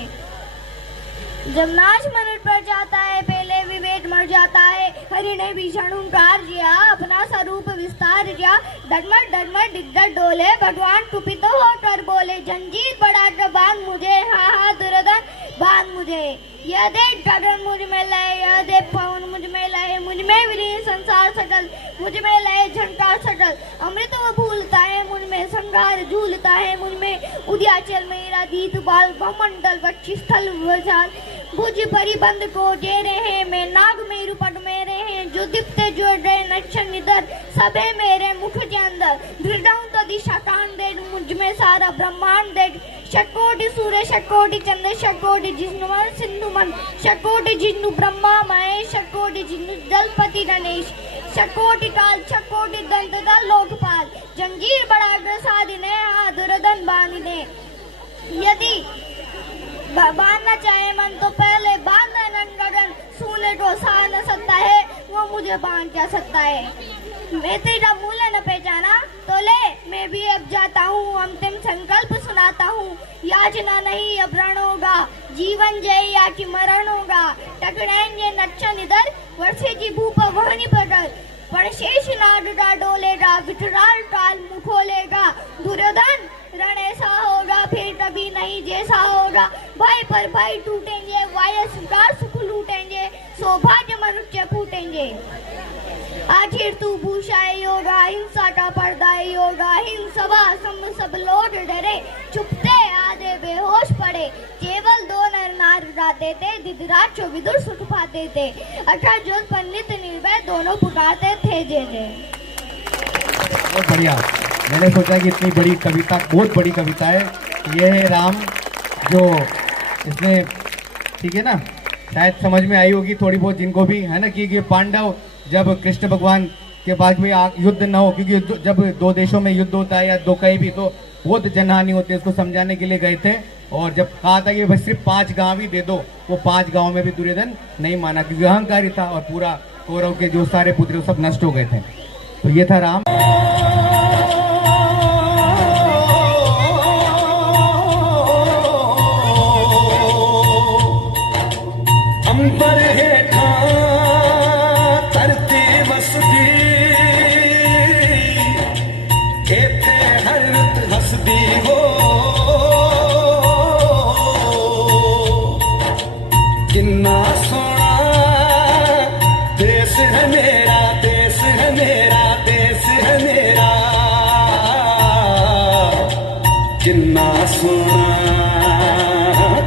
जब नाश मनुष्य पर जाता है पहले विवेक मर जाता है। हरि ने भीषण हुंकार दिया अपना स्वरूप विस्तार किया डगमग दिग्गज डोले भगवान कुपित होकर बोले जंजीर बढ़ा बांध मुझे हाँ दुर्योधन बांध मुझे। यह देख गगन मुझ में लय यह देख पवन मुझ में लय मुझ में विलीन संसार सकल मुझ में लय झंकार सकल अमृत वो भूलता है मुझ में संगार झूलता है मुझ में उद्याचल मेरा दीप बाल मंडल वक्षि स्थल वजाल भुज परिबंध को दे रहे हैं मैं नाग मेरु पट मेरे हैं जो दीप्ते जो रहे नक्षत्र निधर सबे मेरे मुख के अंदर दृढ़ तो दिशा कान दे मुझ में सारा ब्रह्मांड देख शकोटि सूर्य शकोटि चंद्र शकोटि जिष्णुमन सिंधुमन शकोटि जिष्णु ब्रह्मा महेश शकोटि जिष्णु जलपति गणेश शकोटि काल शकोटि दंतदा लोकपाल जंजीर बड़ा साधिने दुर्योधन बांधिने। यदि बांधना चाहे मन तो पहले बांधना गगन सुने को सहा न सकता है वो मुझे बांध क्या सकता है। मैं तेरा मूल्य न पहचाना तो ले मैं भी अब जाता हूँ अंतिम संकल्प सुनाता हूँ याचना नहीं अब रण होगा जीवन जय या कि मरण होगा टकराएंगे नक्षत्र इधर वर्षे की भूप वहनी पकड़ पर शेष नाडा डोलेगा विठराल काल मुखोलेगा दुर्योधन रण ऐसा होगा फिर कभी नहीं जैसा होगा भाई पर भाई टूटेंगे वायस का सुख लूटेंगे सौभाग्य मनुष्य फूटेंगे। आखिर तू भूषाई होगा हिंसा का पर्दा होगा हिंसवा सब लोग डरे चुपते आधे बेहोश पड़े केवल 2 नर नार गाते थे दिदराज विदुर सुख पाते थे अर्थात जो पंडित निर्भय दोनों पुकारते थे जय। बहुत बढ़िया। मैंने सोचा कि इतनी बड़ी कविता बहुत बड़ी कविता है ये है राम जो इसमें ठीक है ना शायद समझ में आई होगी थोड़ी बहुत जिनको भी है ना कि पांडव जब कृष्ण भगवान के पास भी युद्ध न हो क्योंकि जब 2 देशों में युद्ध होता है या 2 कहीं भी तो बहुत जनहानि होती है उसको समझाने के लिए गए थे। और जब कहा था कि बस सिर्फ 5 गांव ही दे दो वो 5 गांव में भी दुर्योधन नहीं माना क्योंकि अहंकारी था और पूरा कौरव के जो सारे पुत्र सब नष्ट हो गए थे। तो ये था राम। अंबर हेठा तरती वसदी एथे हरत हसदी हो किन्ना सोना देश है मेरा देश है मेरा देश है मेरा किन्ना सोना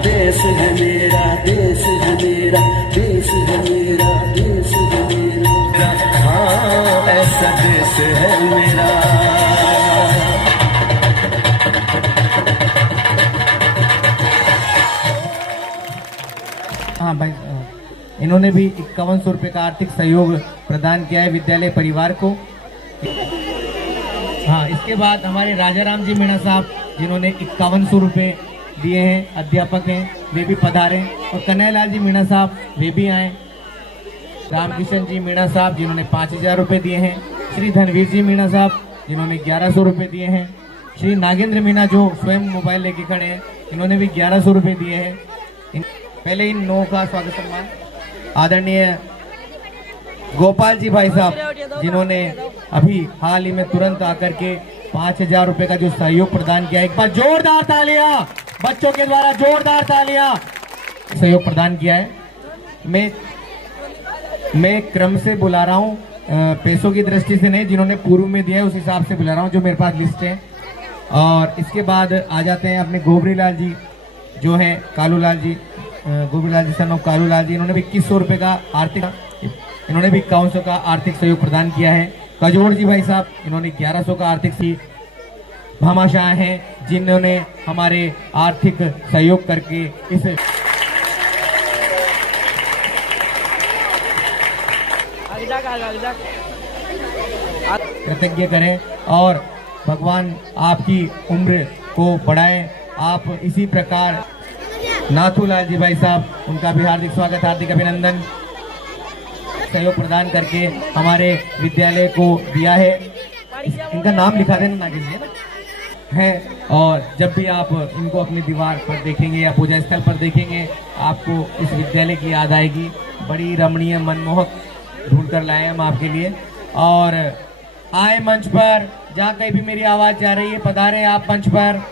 देश है मेरा देश है मेरा देश है मेरा देश है मेरा हाँ ऐसा देश है मेरा। हाँ भाई इन्होंने भी 5100 रुपये का आर्थिक सहयोग प्रदान किया है विद्यालय परिवार को। हाँ इसके बाद हमारे राजा राम जी मीणा साहब जिन्होंने 5100 रुपये दिए हैं अध्यापक हैं वे भी पधारे और कन्हैयालाल जी मीणा साहब वे भी आए। रामकिशन जी मीणा साहब जिन्होंने 5000 रुपये दिए हैं। श्री धनवीर जी मीणा साहब जिन्होंने 1100 रुपये दिए हैं। श्री नागेंद्र मीणा जो स्वयं मोबाइल लेके खड़े हैं इन्होंने भी 1100 रुपये दिए हैं। पहले इन 9 का स्वागत सम्मान आदरणीय गोपाल जी भाई साहब जिन्होंने अभी हाल ही में तुरंत आकर के 5,000 रुपए का जो सहयोग प्रदान किया, एक बार जोरदार तालियां बच्चों के द्वारा, जोरदार तालियां, सहयोग प्रदान किया है। मैं क्रम से बुला रहा हूँ, पैसों की दृष्टि से नहीं, जिन्होंने पूर्व में दिया है उस हिसाब से बुला रहा हूँ, जो मेरे पास लिस्ट है। और इसके बाद आ जाते हैं अपने गोबरी लाल जी जो हैं, कालू लाल जी, गोबरी लाल जी सन ऑफ कालू लाल जी, इन्होंने भी 2100 रुपए का आर्थिक, इन्होंने भी 5100 का आर्थिक सहयोग प्रदान किया है। कजोड़ जी भाई साहब, इन्होंने 1100 का आर्थिक सी। भामाशाह हैं जिन्होंने हमारे आर्थिक सहयोग करके इस कृतज्ञ करें और भगवान आपकी उम्र को बढ़ाएं। आप इसी प्रकार नाथूलाल जी भाई साहब, उनका भी हार्दिक स्वागत, हार्दिक अभिनंदन, सहयोग प्रदान करके हमारे विद्यालय को दिया है। इनका नाम लिखा देना नागेश जी है। और जब भी आप इनको अपनी दीवार पर देखेंगे या पूजा स्थल पर देखेंगे, आपको इस विद्यालय की याद आएगी। बड़ी रमणीय मनमोहक ढूंढ कर लाए हम आपके लिए। और आए मंच पर, जहाँ कहीं भी मेरी आवाज जा रही है, पधारे आप मंच पर।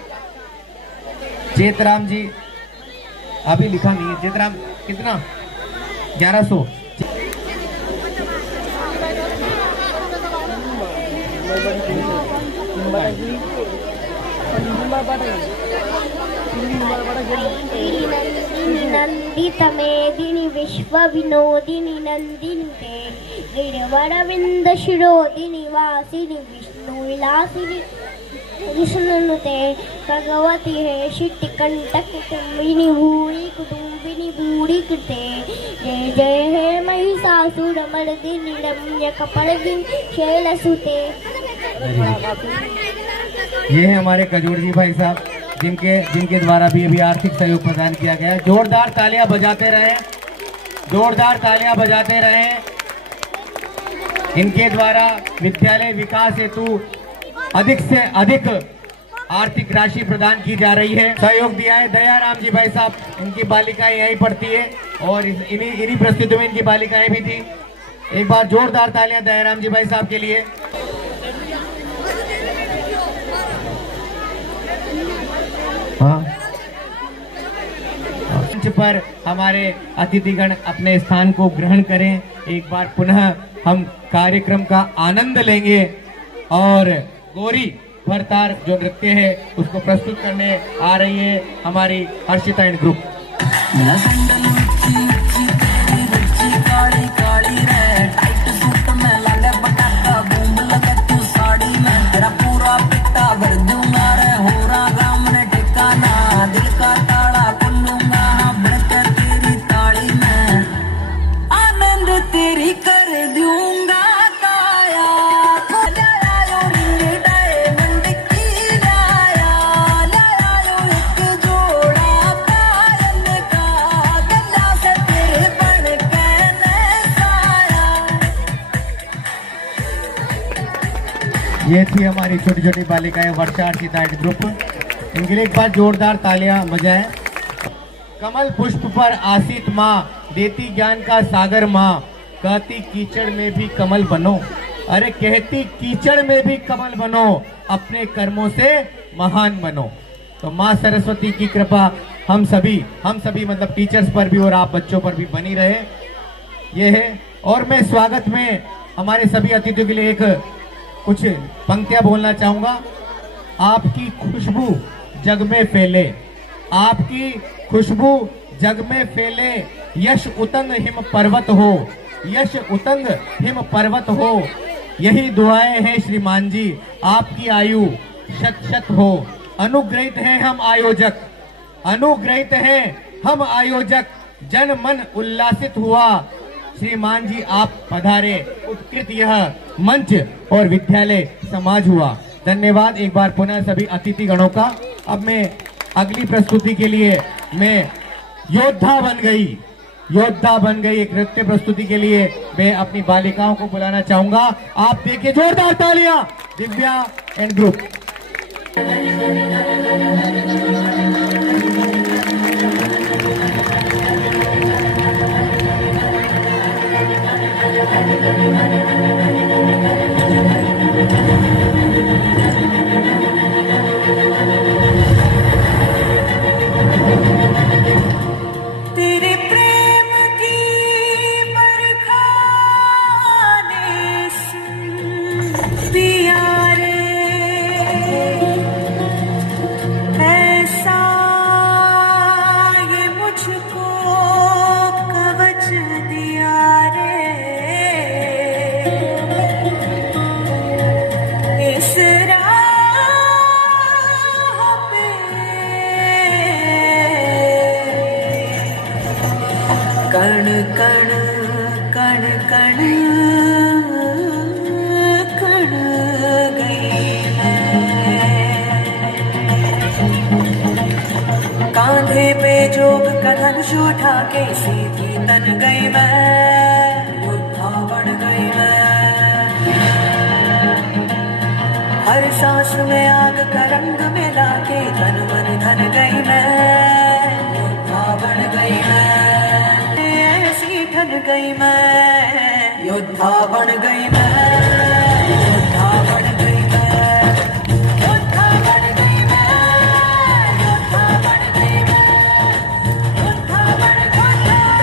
चेतराम जी, अभी लिखा नहीं है, चेतराम कितना, 1100। नंदित मेदिनी विश्व विनोदिनी नंदिनी ते गिरवरविंद शिरोदिनी वासिनी विष्णु विलासिनी विष्णुनुते भगवती है शिट्टिकंटक कुटुंबिनी भूरी कुटुंबिनी भूरी कृते जय जय हे महिषासुर मर्दिनी रम्य कपर्दिनी शैलसुते। ये है हमारे कजोड़ जी भाई साहब, जिनके द्वारा भी अभी आर्थिक सहयोग प्रदान किया गया है। जोरदार तालियां बजाते रहें, जोरदार तालियां बजाते रहें। इनके द्वारा विद्यालय विकास हेतु अधिक से अधिक आर्थिक राशि प्रदान की जा रही है। सहयोग दिया है दयाराम जी भाई साहब, इनकी बालिकाएं यहीं पढ़ती है और इन्हीं प्रस्तुति में इनकी बालिकाएं भी थी। एक बार जोरदार तालियां दयाराम जी भाई साहब के लिए। मंच पर हमारे अतिथिगण अपने स्थान को ग्रहण करें। एक बार पुनः हम कार्यक्रम का आनंद लेंगे और गोरी भरतार जो नृत्य है उसको प्रस्तुत करने आ रही है हमारी हर्षिता एंड ग्रुप। ये थी हमारी छोटी छोटी बालिकाएं वर्षा हर्षिता एंड ग्रुप। इनके लिए एक बार जोरदार तालियां बजाएं। कमल पुष्प पर आसीत माँ, देती ज्ञान का सागर माँ, कहती कीचड़ में भी कमल बनो। अरे कहती कीचड़ में भी कमल बनो, अपने कर्मों से महान बनो। तो माँ सरस्वती की कृपा हम सभी मतलब टीचर्स पर भी और आप बच्चों पर भी बनी रहे, ये है। और मैं स्वागत में हमारे सभी अतिथियों के लिए एक कुछ पंक्तियां बोलना चाहूंगा। आपकी खुशबू जग में फैले, आपकी खुशबू जग में फैले, यश उतंग हिम पर्वत हो, यश उतंग हिम पर्वत हो, यही दुआएं हैं श्रीमान जी, आपकी आयु शत शत हो। अनुग्रहित हैं हम आयोजक, अनुग्रहित हैं हम आयोजक, जन मन उल्लासित हुआ, श्रीमान जी आप पधारे, उत्कृत यह मंच और विद्यालय समाज हुआ। धन्यवाद एक बार पुनः सभी अतिथि गणों का। अब मैं अगली प्रस्तुति के लिए मैं योद्धा बन गई एक नृत्य प्रस्तुति के लिए मैं अपनी बालिकाओं को बुलाना चाहूंगा। आप देखिए जोरदार तालियां, दिव्या एंड ग्रुप। कण कण कण कण कण गई मैं, कांधे पे जोग का धनुष उठा के सीधी तन गई मैं, योद्धा बन गई मैं। हर सांस में आग का रंग मिला के तन मन धन गई मैं, योद्धा बन गई मैं। ऐसी ठन गई मैं, योद्धा बन गई मैं, योद्धा बन गई मैं, योद्धा बन गई मैं, योद्धा बन गई मैं, योद्धा बन गई मैं।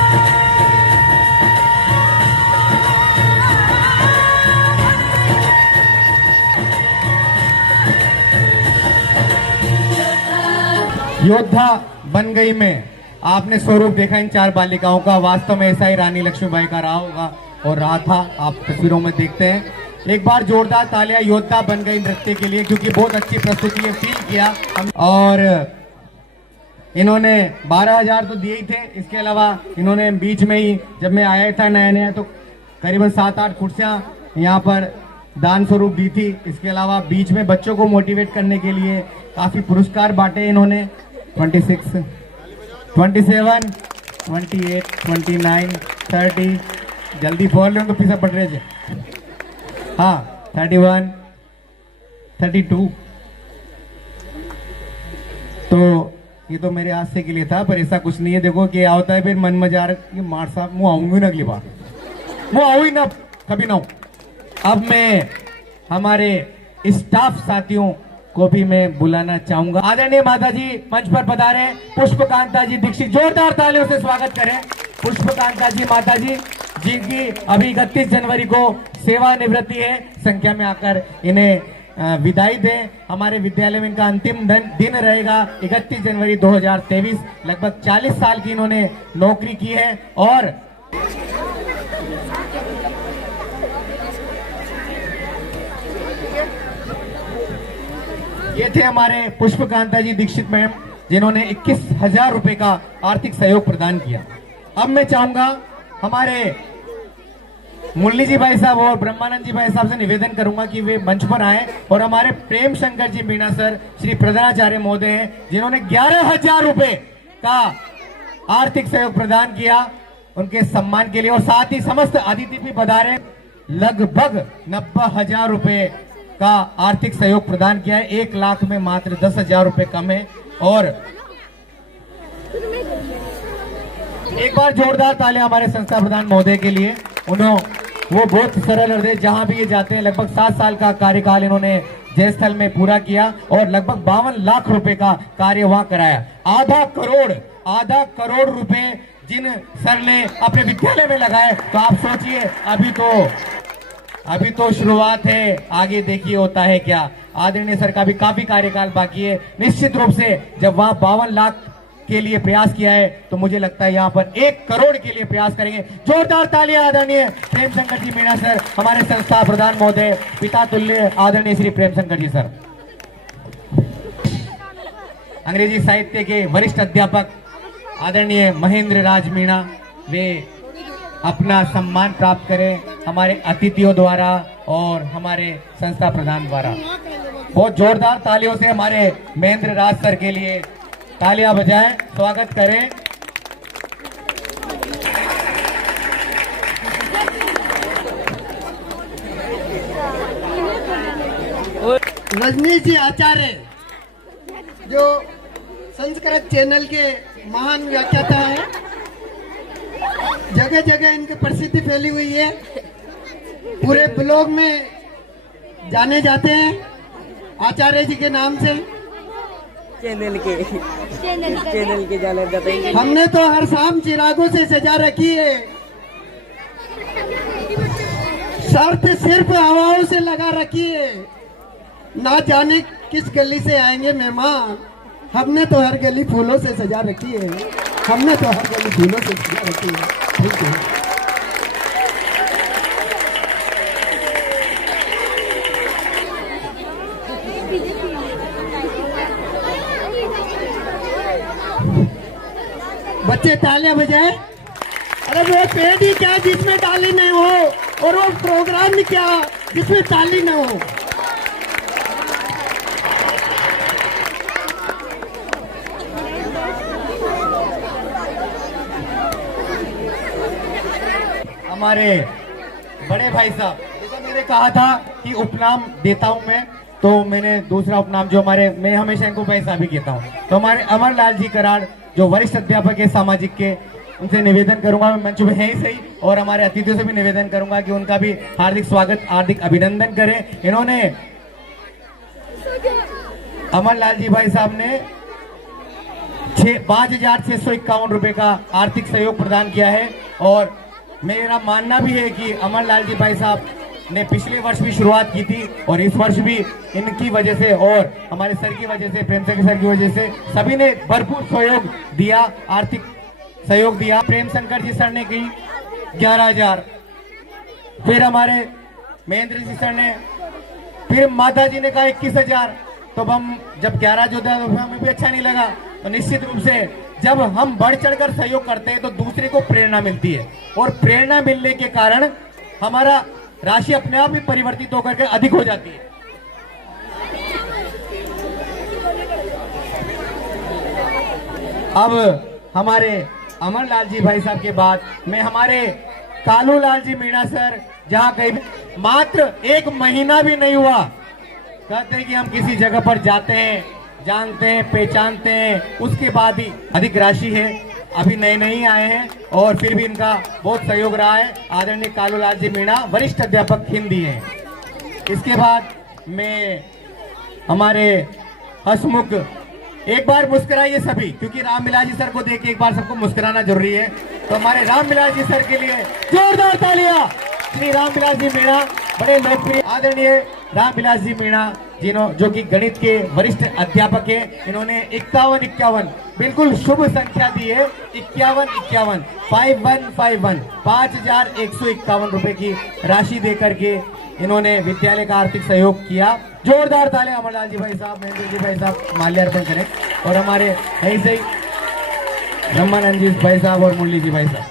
योद्धा बन गई मैं। आपने स्वरूप देखा इन 4 बालिकाओं का, वास्तव में ऐसा ही रानी लक्ष्मीबाई का रहा होगा और रहा था, आप तस्वीरों में देखते हैं। एक बार जोरदार तालियां योद्धा बन गई नृत्य के लिए, क्योंकि बहुत अच्छी प्रस्तुति है, फील किया। और इन्होंने 12,000 तो दिए ही थे, इसके अलावा इन्होंने बीच में ही, जब मैं आया था नया नया, तो करीबन 7-8 कुर्सियां यहाँ पर दान स्वरूप दी थी। इसके अलावा बीच में बच्चों को मोटिवेट करने के लिए काफी पुरस्कार बांटे इन्होंने। 26, 27, 28, 29, 30, जल्दी बोल रहे हो तो पीछे पड़ रहे थे। हाँ, 31, 32। तो ये तो मेरे हादसे के लिए था, पर ऐसा कुछ नहीं है। देखो कि क्या होता है फिर मन में जा रहा मार साहब, मुँह आऊंगी ना अगली बार, मुँह आऊंगी ना कभी ना। अब मैं हमारे स्टाफ साथियों को भी मैं बुलाना चाहूंगा। आदरणीय माता जी मंच पर पधारे, पुष्पकांता जी दीक्षित, जोरदार तालियों से स्वागत करें पुष्पकांता जी माता जी, जिनकी अभी 31 जनवरी को सेवानिवृत्ति है। संख्या में आकर इन्हें विदाई दें। हमारे विद्यालय में इनका अंतिम दिन रहेगा 31 जनवरी 2023। लगभग 40 साल की इन्होंने नौकरी की है। और ये थे हमारे पुष्पकांता जी दीक्षित मैम, जिन्होंने 21,000 रुपए का आर्थिक सहयोग प्रदान किया। अब मैं चाहूंगा हमारे मुरली जी भाई साहब और ब्रह्मानंद जी भाई साहब से निवेदन करूंगा कि वे मंच पर आए और हमारे प्रेम शंकर जी मीणा सर, श्री प्रधानाचार्य महोदय हैं, जिन्होंने 11,000 रुपए का आर्थिक सहयोग प्रदान किया, उनके सम्मान के लिए। और साथ ही समस्त अतिथि भी पधारे, लगभग 90,000 रुपए का आर्थिक सहयोग प्रदान किया है। 1 लाख में मात्र 10,000 रुपए कम है। और एक बार जोरदार तालियां हमारे संस्था प्रधान महोदय के लिए। वो बहुत सरल हृदय, जहां भी ये जाते हैं, लगभग 7 साल का कार्यकाल इन्होंने जयस्थल में पूरा किया और लगभग 52 लाख रुपए का कार्य वहां कराया। आधा करोड़ रुपए जिन सर ने अपने विद्यालय में लगाए, तो आप सोचिए, अभी तो शुरुआत है, आगे देखिए होता है क्या। आदरणीय सर का भी काफी कार्यकाल बाकी है। निश्चित रूप से जब वहां 52 लाख के लिए प्रयास किया है, तो मुझे लगता है यहाँ पर 1 करोड़ के लिए प्रयास करेंगे। जोरदार तालियां आदरणीय प्रेम शंकर जी मीणा सर, हमारे संस्था प्रधान महोदय, पिता तुल्य आदरणीय श्री प्रेम शंकर जी सर। अंग्रेजी साहित्य के वरिष्ठ अध्यापक आदरणीय महेंद्र राज मीणा, वे अपना सम्मान प्राप्त करें हमारे अतिथियों द्वारा और हमारे संस्था प्रधान द्वारा। बहुत जोरदार तालियों से हमारे महेंद्र राज सर के लिए तालियां बजाएं, स्वागत करें। रजनीश जी आचार्य, जो संस्कृत चैनल के महान व्याख्याता हैं, जगह जगह इनकी प्रसिद्धि फैली हुई है, पूरे ब्लॉग में जाने जाते हैं आचार्य जी के नाम से। चैनल के जाने जाते हैं। हमने तो हर शाम चिरागों से सजा रखी है, शर्त सिर्फ हवाओं से लगा रखी है, ना जाने किस गली से आएंगे मेहमान। हमने तो हर गली फूलों से सजा रखी है, हमने तो हर गली फूलों से सजा रखी है। ठीक है। बच्चे तालियां बजाएं। अरे वो पेड़ ही क्या जिसमें ताली नहीं हो, और वो प्रोग्राम ही क्या जिसमें ताली न हो। हमारे बड़े भाई साहब, जैसा मैंने कहा था कि उपनाम देता हूं मैं, तो मैंने दूसरा उपनाम जो हमारे, मैं हमेशा इनको भाई साहब ही कहता हूं, तो हमारे अमरलाल जी कराड़ जो वरिष्ठ अध्यापक है सामाजिक के, उनसे निवेदन करूंगा, मैं मंच में है ही सही, और हमारे अतिथियों से भी निवेदन करूंगा कि उनका भी हार्दिक स्वागत, हार्दिक अभिनंदन करें। इन्होंने, अमरलाल जी भाई साहब ने 5,651 रुपए का आर्थिक सहयोग प्रदान किया है, और मेरा मानना भी है कि अमरलाल जी भाई साहब ने पिछले वर्ष भी शुरुआत की थी, और इस वर्ष भी इनकी वजह से और हमारे सर की वजह से, प्रेम शंकर सर की वजह से सभी ने भरपूर सहयोग दिया, आर्थिक सहयोग दिया। प्रेम शंकर जी सर ने की 11,000, फिर हमारे महेंद्र जी सर ने, फिर माता जी ने कहा 21,000। तो हम जब 11 जो दिया तो हमें भी अच्छा नहीं लगा। तो निश्चित रूप से जब हम बढ़ चढ़कर सहयोग करते हैं तो दूसरे को प्रेरणा मिलती है, और प्रेरणा मिलने के कारण हमारा राशि अपने आप ही परिवर्तित होकर के अधिक हो जाती है। अब हमारे अमरलाल जी भाई साहब के बाद मैं हमारे कालू लाल जी मीणा सर, जहां कहीं मात्र 1 महीना भी नहीं हुआ, कहते हैं कि हम किसी जगह पर जाते हैं, जानते हैं, पहचानते हैं, उसके बाद ही अधिक राशि है। अभी नए नए आए हैं और फिर भी इनका बहुत सहयोग रहा है। आदरणीय कालू लाल जी मीणा वरिष्ठ अध्यापक हिंदी हैं। इसके बाद मैं हमारे हसमुख, एक बार मुस्कुराइए सभी, क्योंकि रामविलास जी सर को देख के एक बार सबको मुस्कुराना जरूरी है। तो हमारे रामविलास जी सर के लिए जोरदार तालियां। श्री रामविलास जी मीणा बड़े लोकप्रिय, आदरणीय रामविलास जी मीणा जो कि गणित के वरिष्ठ अध्यापक है, इन्होंने 51 बिल्कुल शुभ संख्या दी है, 51 5151 5,151 रुपए की राशि देकर के इन्होंने विद्यालय का आर्थिक सहयोग किया। जोरदार तालियां अमरलाल जी भाई साहब, महेंद्र जी भाई साहब माल्यार्पण करें, और हमारे ऐसे ही ब्रह्मानंद जी भाई साहब और मुरली जी भाई साहब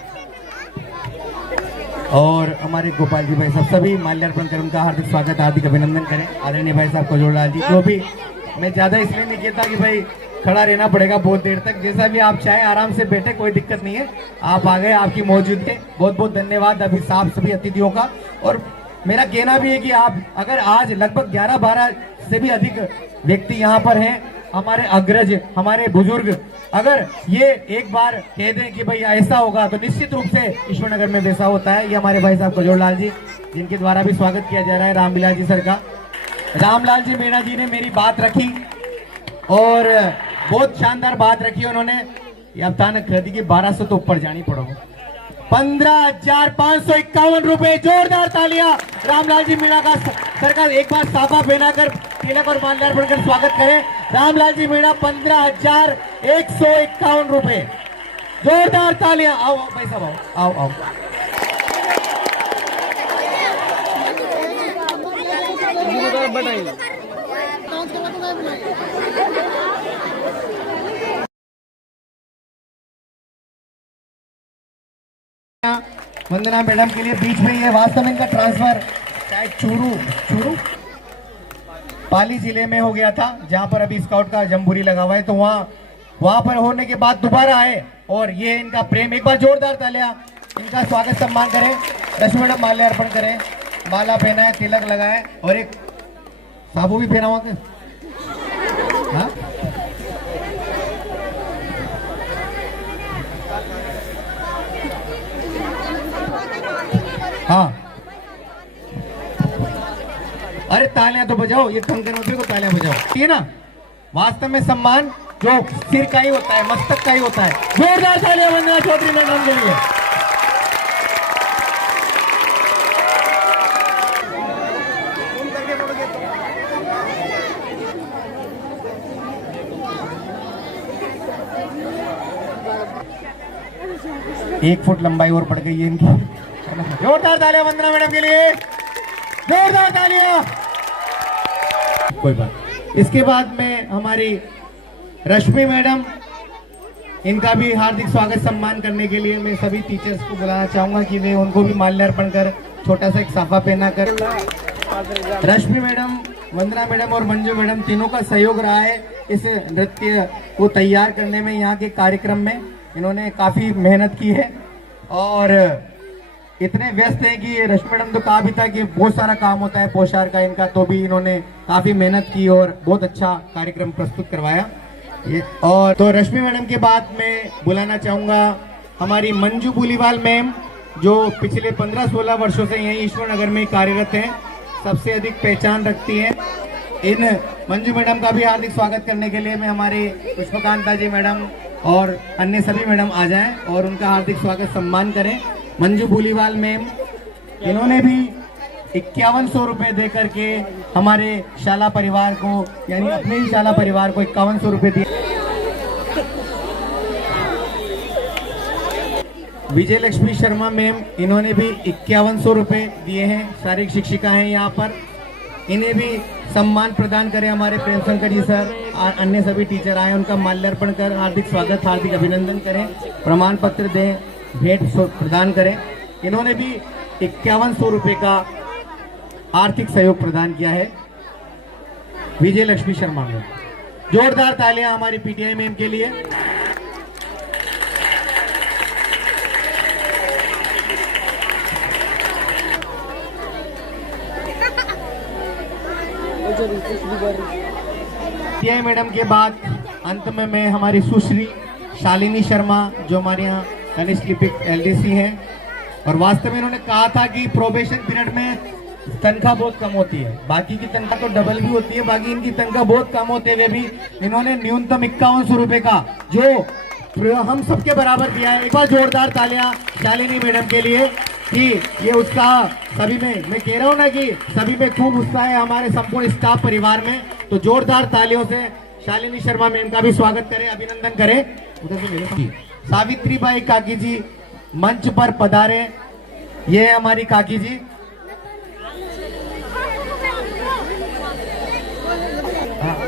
और हमारे गोपाल जी भाई साहब सभी माल्यार्पण कर उनका हार्दिक स्वागत, हार्दिक अभिनंदन करें। आदरणीय भाई साहब कजोड़लाल जी, जो भी मैं ज्यादा इसलिए नहीं कहता कि भाई खड़ा रहना पड़ेगा बहुत देर तक, जैसा भी आप चाहे आराम से बैठे, कोई दिक्कत नहीं है। आप आ गए, आपकी मौजूदगी, बहुत बहुत धन्यवाद अभी साहब सभी अतिथियों का। और मेरा कहना भी है कि आप अगर आज लगभग 11-12 से भी अधिक व्यक्ति यहाँ पर हैं, हमारे अग्रज, हमारे बुजुर्ग, अगर ये एक बार कह दें कि भाई ऐसा होगा, तो निश्चित रूप से ईश्वरनगर में वैसा होता है। ये हमारे भाई साहब कजोड़लाल जी, जिनके द्वारा भी स्वागत किया जा रहा है रामविलास जी सर का। रामलाल जी मीणा जी ने मेरी बात रखी और बहुत शानदार बात रखी उन्होंने। ये अचानक कह दी कि 1200 तो ऊपर जानी पड़ोगे। 15,551 रुपए। जोरदार तालियां रामलाल जी मीणा का सर का एक बार साफा पहनाकर तिलक और माल्यार्पण कर स्वागत करें। रामलाल जी मीणा 15,151 रुपए। जोरदार तालियां। आओ आओ भाई साहब, आओ आओ आओ। वंदना मैडम के लिए बीच में ये वास्तव में इनका ट्रांसफर शायद चूरू पाली जिले में हो गया था, जहां पर अभी स्काउट का जम्बूरी लगा हुआ है। तो वहां पर होने के बाद दोबारा आए और ये इनका प्रेम, एक बार जोरदार तालियां इनका स्वागत सम्मान करें। रश्मि मैडम माल्यार्पण करें, माला पहनाए, तिलक लगाए और एक साबू भी पहना हुआ। हाँ, अरे तालियां तो बजाओ, ये कंकन होते को तालियां बजाओ, ठीक है ना। वास्तव में सम्मान जो सिर का ही होता है, मस्तक का ही होता है। जोरदार तालियां वंदना चौधरी मैडम के लिए। एक फुट लंबाई और बढ़ गई है इनकी। जोरदार तालियां वंदना मैडम के लिए, जोरदार तालियां। कोई बात। इसके बाद में हमारी रश्मि मैडम, इनका भी हार्दिक स्वागत सम्मान करने के लिए मैं सभी टीचर्स को बुलाना चाहूंगा कि वे उनको भी माल्यार्पण कर छोटा सा एक साफा पहना कर। रश्मि मैडम, वंदना मैडम और मंजू मैडम तीनों का सहयोग रहा है इस नृत्य को तैयार करने में। यहाँ के कार्यक्रम में इन्होंने काफी मेहनत की है और इतने व्यस्त हैं कि रश्मि मैडम तो कहा भी था कि बहुत सारा काम होता है पोशाक का इनका, तो भी इन्होंने काफी मेहनत की और बहुत अच्छा कार्यक्रम प्रस्तुत करवाया। ये और तो रश्मि मैडम के बाद मैं बुलाना चाहूंगा हमारी मंजू बुलीवाल मैम, जो पिछले 15-16 वर्षों से यहीं ईश्वर नगर में कार्यरत हैं, सबसे अधिक पहचान रखती हैं। इन मंजू मैडम का भी हार्दिक स्वागत करने के लिए मैं हमारे पुष्पकांता जी मैडम और अन्य सभी मैडम आ जाएं और उनका हार्दिक स्वागत सम्मान करें। मंजू बुलीवाल मैम, इन्होंने भी 5100 रुपए दे करके हमारे शाला परिवार को, यानी अपने ही शाला परिवार को 5100 रुपए दिए। विजय लक्ष्मी शर्मा मैम, इन्होंने भी 5100 रुपए दिए हैं। शारीरिक शिक्षिका हैं यहाँ पर, इन्हें भी सम्मान प्रदान करें हमारे प्रेम शंकर जी सर और अन्य सभी टीचर आए, उनका माल्यार्पण कर हार्दिक स्वागत हार्दिक अभिनंदन करें, प्रमाण पत्र दें, भेंट प्रदान करें। इन्होंने भी 5100 रुपए का आर्थिक सहयोग प्रदान किया है विजय लक्ष्मी शर्मा मैम। जोरदार तालियां हमारी पीटीआई मैम के लिए। पीटीआई मैडम के बाद अंत में मैं हमारी सुश्री शालिनी शर्मा, जो हमारे यहाँ कनिष्ठ लिपिक एलडीसी हैं, और वास्तव में इन्होंने कहा था कि प्रोबेशन पीरियड में तनख्वाह बहुत कम होती है, बाकी की तनख्वाह तो डबल भी होती है, बाकी इनकी तनख्वाह बहुत कम होते हुए भी इन्होंने न्यूनतम 5100 रुपए का जो हम सबके बराबर दिया है। एक बार जोरदार तालियां शालिनी मैडम के लिए कि ये उत्साह सभी में, मैं कह रहा हूँ ना कि सभी में खूब उत्साह है हमारे संपूर्ण स्टाफ परिवार में, तो जोरदार तालियों से शालिनी शर्मा मैम का भी स्वागत करें, अभिनंदन करें। उधर से मेरे सावित्री बाई काकी जी मंच पर पधारे, ये हमारी काकी जी।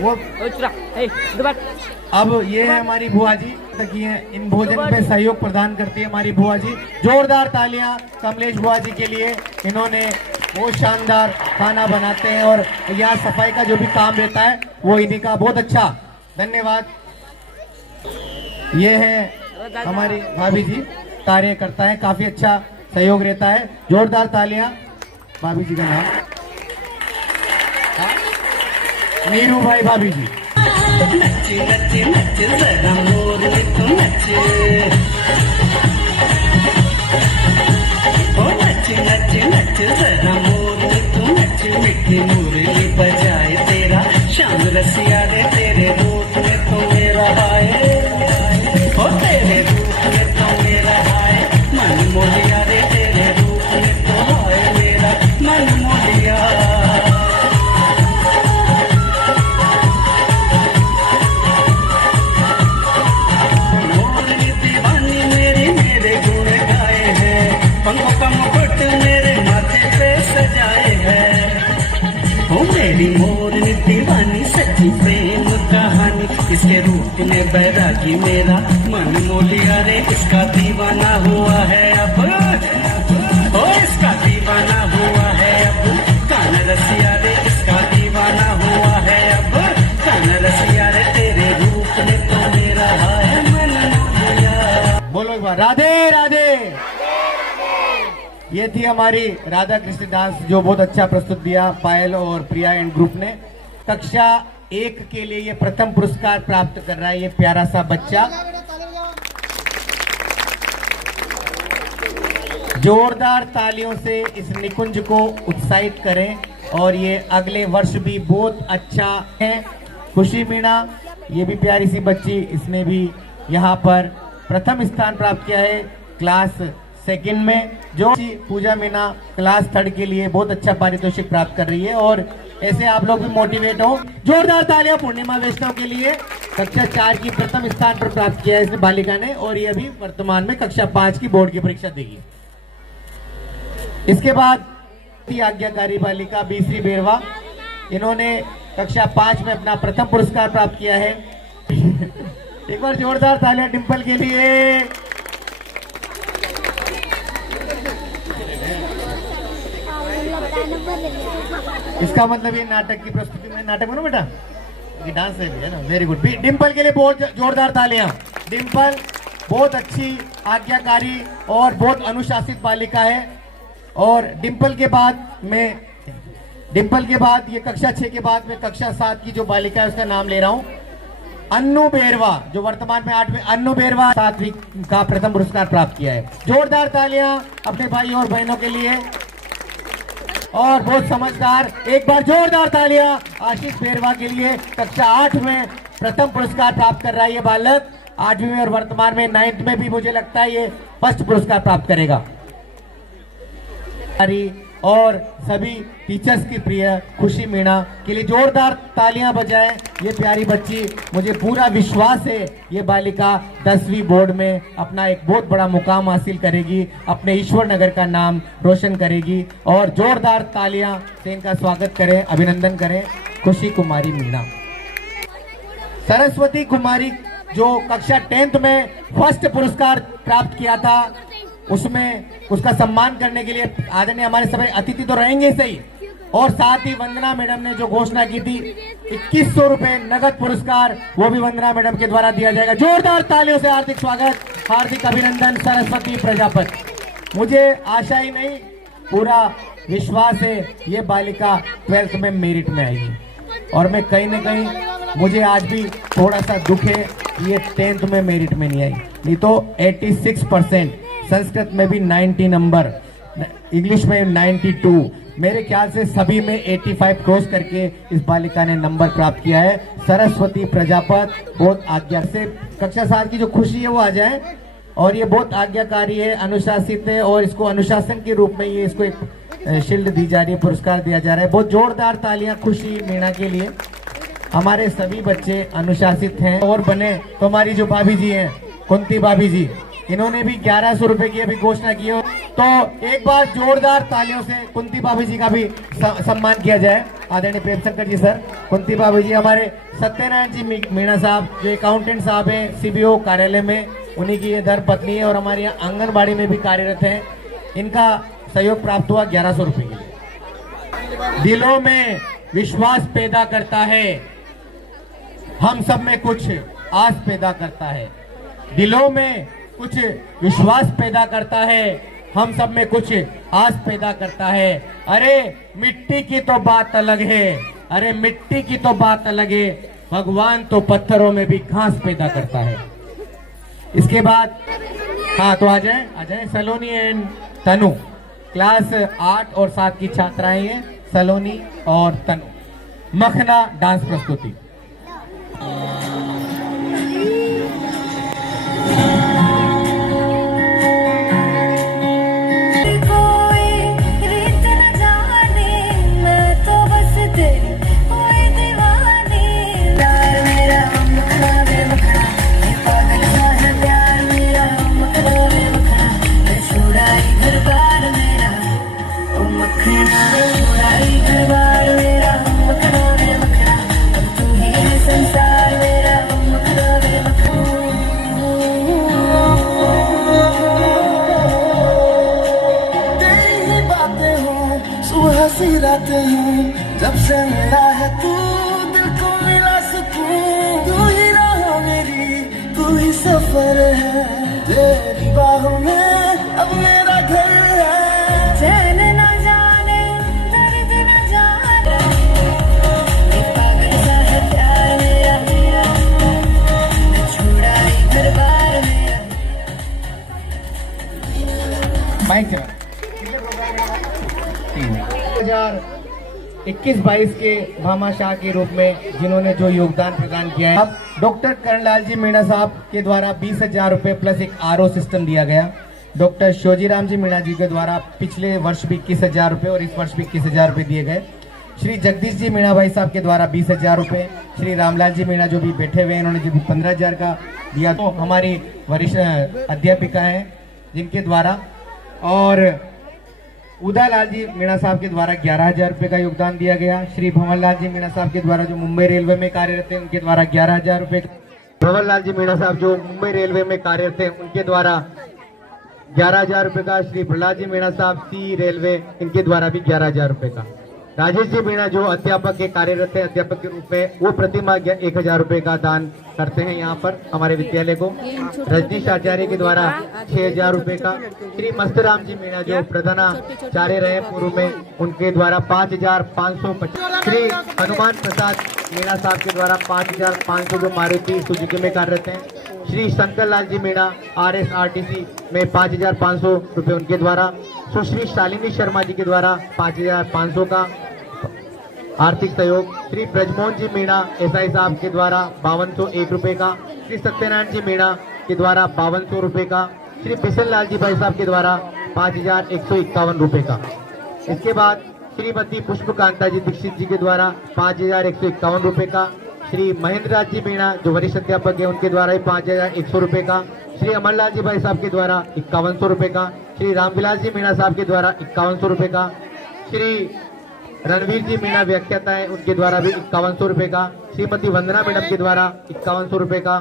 वो अब ये है हमारी बुआ जी, तक ये इन भोजन में सहयोग प्रदान करती है हमारी बुआ जी। जोरदार तालियां कमलेश बुआ जी के लिए, इन्होंने बहुत शानदार खाना बनाते हैं और यहाँ सफाई का जो भी काम रहता है वो इन्हीं का, बहुत अच्छा, धन्यवाद। ये है हमारी भाभी जी, कार्य करता है, काफी अच्छा सहयोग रहता है। जोरदार तालियां भाभी जी का नाम नीरू भाई भाभी जी। नच नच नच जरा मोर तू नच, ओ नच नच नच जरा मोर तू नच, मिठी मुरली बजाए तेरा शाम रसिया रे, तेरे रूप में तो मेरा हाय, ओ तेरे रूप में तो मेरा हाय, मन मोलिया रे, तेरे रूप में तो हाय मेरा मन मोलिया। मेरी मोरनी दीवानी सच्ची प्रेम कहानी, इसके रूप में बैरागी मेरा मन मोलिया रे, इसका दीवाना हुआ है अब, ओ इसका दीवाना हुआ है अब, कान रसिया रे, इसका दीवाना हुआ है अब, कान रसिया रे, तेरे रूप में तो मेरा है मन मोलिया। बोलो एक बार राधे राधे। ये थी हमारी राधा कृष्ण डांस, जो बहुत अच्छा प्रस्तुत दिया पायल और प्रिया एंड ग्रुप ने। कक्षा 1 के लिए ये प्रथम पुरस्कार प्राप्त कर रहा है ये प्यारा सा बच्चा। जोरदार तालियों से इस निकुंज को उत्साहित करें और ये अगले वर्ष भी बहुत अच्छा है। खुशी मीणा, ये भी प्यारी सी बच्ची, इसने भी यहाँ पर प्रथम स्थान प्राप्त किया है क्लास 2 में। जो पूजा मीना क्लास 3 के लिए बहुत अच्छा पारितोषिक प्राप्त कर रही है और ऐसे आप लोग भी मोटिवेट हो। जोरदार तालियां पूर्णिमा वैष्णव के लिए, कक्षा 4 की प्रथम स्थान पर प्राप्त किया है इस बालिका ने और ये अभी वर्तमान में कक्षा 5 की बोर्ड की परीक्षा देगी। इसके बाद आज्ञाकारी बालिका बीसरी बेरवा, इन्होंने कक्षा 5 में अपना प्रथम पुरस्कार प्राप्त किया है। एक बार जोरदार तालियां डिंपल के लिए। इसका मतलब ये नाटक की प्रस्तुति में, नाटक बनो बेटा, ये डांस है भी है ना, वेरी गुड। डिंपल के लिए बहुत जोरदार तालियां। डिंपल बहुत अच्छी, आज्ञाकारी और बहुत अनुशासित बालिका है। और डिंपल के बाद ये कक्षा 6 के बाद में कक्षा 7 की जो बालिका है उसका नाम ले रहा हूं, अन्नू बेरवा, जो वर्तमान में 8वीं, अन्नू बेरवा 7वीं का प्रथम पुरस्कार प्राप्त किया है। जोरदार तालियां अपने भाई और बहनों के लिए। और बहुत समझदार, एक बार जोरदार तालियां आशीष बेरवा के लिए। कक्षा 8 में प्रथम पुरस्कार प्राप्त कर रहा है ये बालक, 8वीं में, और वर्तमान में 9th में भी मुझे लगता है ये फर्स्ट पुरस्कार प्राप्त करेगा। और सभी टीचर्स की प्रिय खुशी मीणा के लिए जोरदार तालियां बजाएं। ये प्यारी बच्ची, मुझे पूरा विश्वास है ये बालिका 10वीं बोर्ड में अपना एक बहुत बड़ा मुकाम हासिल करेगी, अपने ईश्वर नगर का नाम रोशन करेगी। और जोरदार तालियां से इनका स्वागत करें, अभिनंदन करें खुशी कुमारी मीणा। सरस्वती कुमारी जो कक्षा 10th में फर्स्ट पुरस्कार प्राप्त किया था, उसमें उसका सम्मान करने के लिए आदरणीय हमारे सभी अतिथि तो रहेंगे सही, और साथ ही वंदना मैडम ने जो घोषणा की थी 2100 रुपए नगद पुरस्कार, वो भी वंदना मैडम के द्वारा दिया जाएगा। जोरदार तालियों से हार्दिक स्वागत, हार्दिक अभिनंदन सरस्वती प्रजापति। मुझे आशा ही नहीं, पूरा विश्वास है ये बालिका 12th में मेरिट में आएगी। और मैं कहीं न कहीं, मुझे आज भी थोड़ा सा दुख है ये 10th में मेरिट में नहीं आई, नहीं तो 86%, संस्कृत में भी 90 नंबर, इंग्लिश में 92, मेरे ख्याल से सभी में 85 क्रॉस करके इस बालिका ने नंबर प्राप्त किया है। सरस्वती प्रजापति बहुत आज्ञा से, कक्षा 7 की जो खुशी है वो आ जाए। और ये बहुत आज्ञाकारी है, अनुशासित है, और इसको अनुशासन के रूप में ये इसको एक शील्ड दी जा रही है, पुरस्कार दिया जा रहा है। बहुत जोरदार तालियां खुशी मीणा के लिए। हमारे सभी बच्चे अनुशासित हैं और बने तो हमारी जो भाभी जी हैं, कुंती भाभी जी, इन्होंने भी 1100 रुपए की अभी घोषणा की हो, तो एक बार जोरदार तालियों से कुंती भाभी जी का भी सम्मान किया जाए। आदरणीय प्रेम शंकर जी सर, कुंती भाभी जी, हमारे सत्यनारायण जी मीणा साहब जो अकाउंटेंट साहब हैं सीबीओ कार्यालय में, उन्हीं की ये धर्मपत्नी है और हमारे यहाँ आंगनबाड़ी में भी कार्यरत है। इनका सहयोग प्राप्त हुआ 1100 रुपए के लिए। दिलों में विश्वास पैदा करता है, हम सब में कुछ आस पैदा करता है। दिलों में कुछ विश्वास पैदा करता है, हम सब में कुछ आस पैदा करता है। अरे मिट्टी की तो बात अलग है, अरे मिट्टी की तो बात अलग है, भगवान तो पत्थरों में भी घास पैदा करता है। इसके बाद हाँ तो आ जाए सलोनी एंड तनु, क्लास 8 और 7 की छात्राएं हैं सलोनी और तनु। मखना डांस प्रस्तुति। जब से मिला है तू, दिल को मिला सुकून, तू ही राह मेरी, तू ही सफर है, तेरी बाहों में अब मेरा घर है। चैन न जाने, दर्द न जाने, ये पागल सा है प्यार मेरा, मैं छोड़ा ही घर बार मेरा। माइक 2021-22 के भामाशाह के रूप में जिन्होंने जो योगदान प्रदान किया है, अब डॉक्टर करणलाल जी मीणा साहब के द्वारा 20,000 रुपए प्लस एक RO सिस्टम दिया गया। डॉक्टर शोजीराम जी मीणा जी के द्वारा पिछले वर्ष भी 21,000 रुपए और इस वर्ष भी 21,000 रुपए दिए गए। श्री जगदीश जी मीणा भाई साहब के द्वारा 20,000 रुपए, श्री रामलाल जी मीणा जो भी बैठे हुए हैं इन्होंने जो भी 15,000 का दिया, तो हमारी वरिष्ठ अध्यापिका है जिनके द्वारा, और उदयलाल जी मीणा साहब के द्वारा 11,000 रुपए का योगदान दिया गया। श्री भंवरलाल जी मीणा साहब के द्वारा जो मुंबई रेलवे में कार्यरत है उनके द्वारा 11,000 रुपए, भंवर लाल जी मीणा साहब जो मुंबई रेलवे में कार्यरत हैं, उनके द्वारा 11,000 रुपए का। श्री प्रहलाद जी मीणा साहब सी रेलवे, इनके द्वारा भी 11,000 रुपए का। राजेश जी मीणा जो अध्यापक के कार्यरत है, अध्यापक के रूप में, वो प्रतिमा 1,000 रुपए का दान करते हैं यहाँ पर हमारे विद्यालय को। रजनीश आचार्य के द्वारा 6,000 रुपए का। श्री मस्तराम जी मीणा जो प्रधानाचार्य रहे पूर्व में, उनके द्वारा 5,550। श्री हनुमान प्रसाद मीणा साहब के द्वारा 5,500 जो मारुति सुजुकी में कार्यरत हैं। श्री शंकर लाल जी मीणा RSRTC में 5,500 रुपए उनके द्वारा। सुश्री शालिनी शर्मा जी के द्वारा 5,500 का आर्थिक सहयोग। श्री ब्रजमोहन जी मीणा SI साहब के द्वारा 5,201 रुपए का। श्री सत्यनारायण जी मीणा के द्वारा 5,200 रुपए का। श्री बिशन लाल जी भाई साहब के द्वारा 5,151 रुपए का। इसके बाद श्रीमती पुष्पकांता जी दीक्षित जी के द्वारा 5,151 रुपए का। श्री महेंद्र राज जी मीणा जो वरिष्ठ अध्यापक है, उनके द्वारा 5,100 रुपए का। श्री अमरलाल जी भाई साहब के द्वारा 5,100 रुपए का। श्री रामविलास जी मीणा साहब के द्वारा 5,100 रुपए का। श्री रणवीर जी मीणा व्याख्याता है, उनके द्वारा भी 5,100 रुपए का। श्रीमती वंदना मैडम के द्वारा 5,100 रुपए का।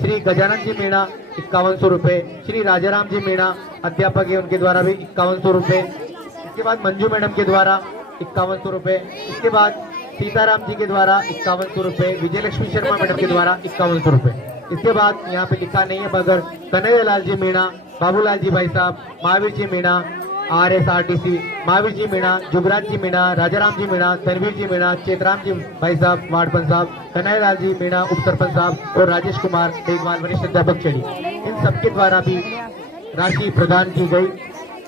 श्री गजानन जी मीणा 5,100 रुपए। श्री राजाराम जी मीणा अध्यापक है, उनके द्वारा भी 5,100 रुपए। इसके बाद मंजू मैडम के द्वारा 5,100 रुपए। इसके बाद सीताराम जी के द्वारा 5,100 रुपए। विजयलक्ष्मी शर्मा मैडम के द्वारा 5,100 रुपए। इसके बाद यहाँ पे लिखा नहीं है मगर कन्हैयालाल जी मीणा, बाबूलाल जी भाई साहब, महावीर जी मीणा RSRTC, महावीर जी मीणा, जुगराज जी मीणा, राजाराम जी मीणा, तनवीर जी मीणा, चेतराम जी भाई साहब वार्ड पंच साहब, कन्हैयालाल जी मीणा उप सरपंच साहब और राजेश कुमार देखभाल वरिष्ठ अध्यापक चली, इन सबके द्वारा भी राशि प्रदान की गई।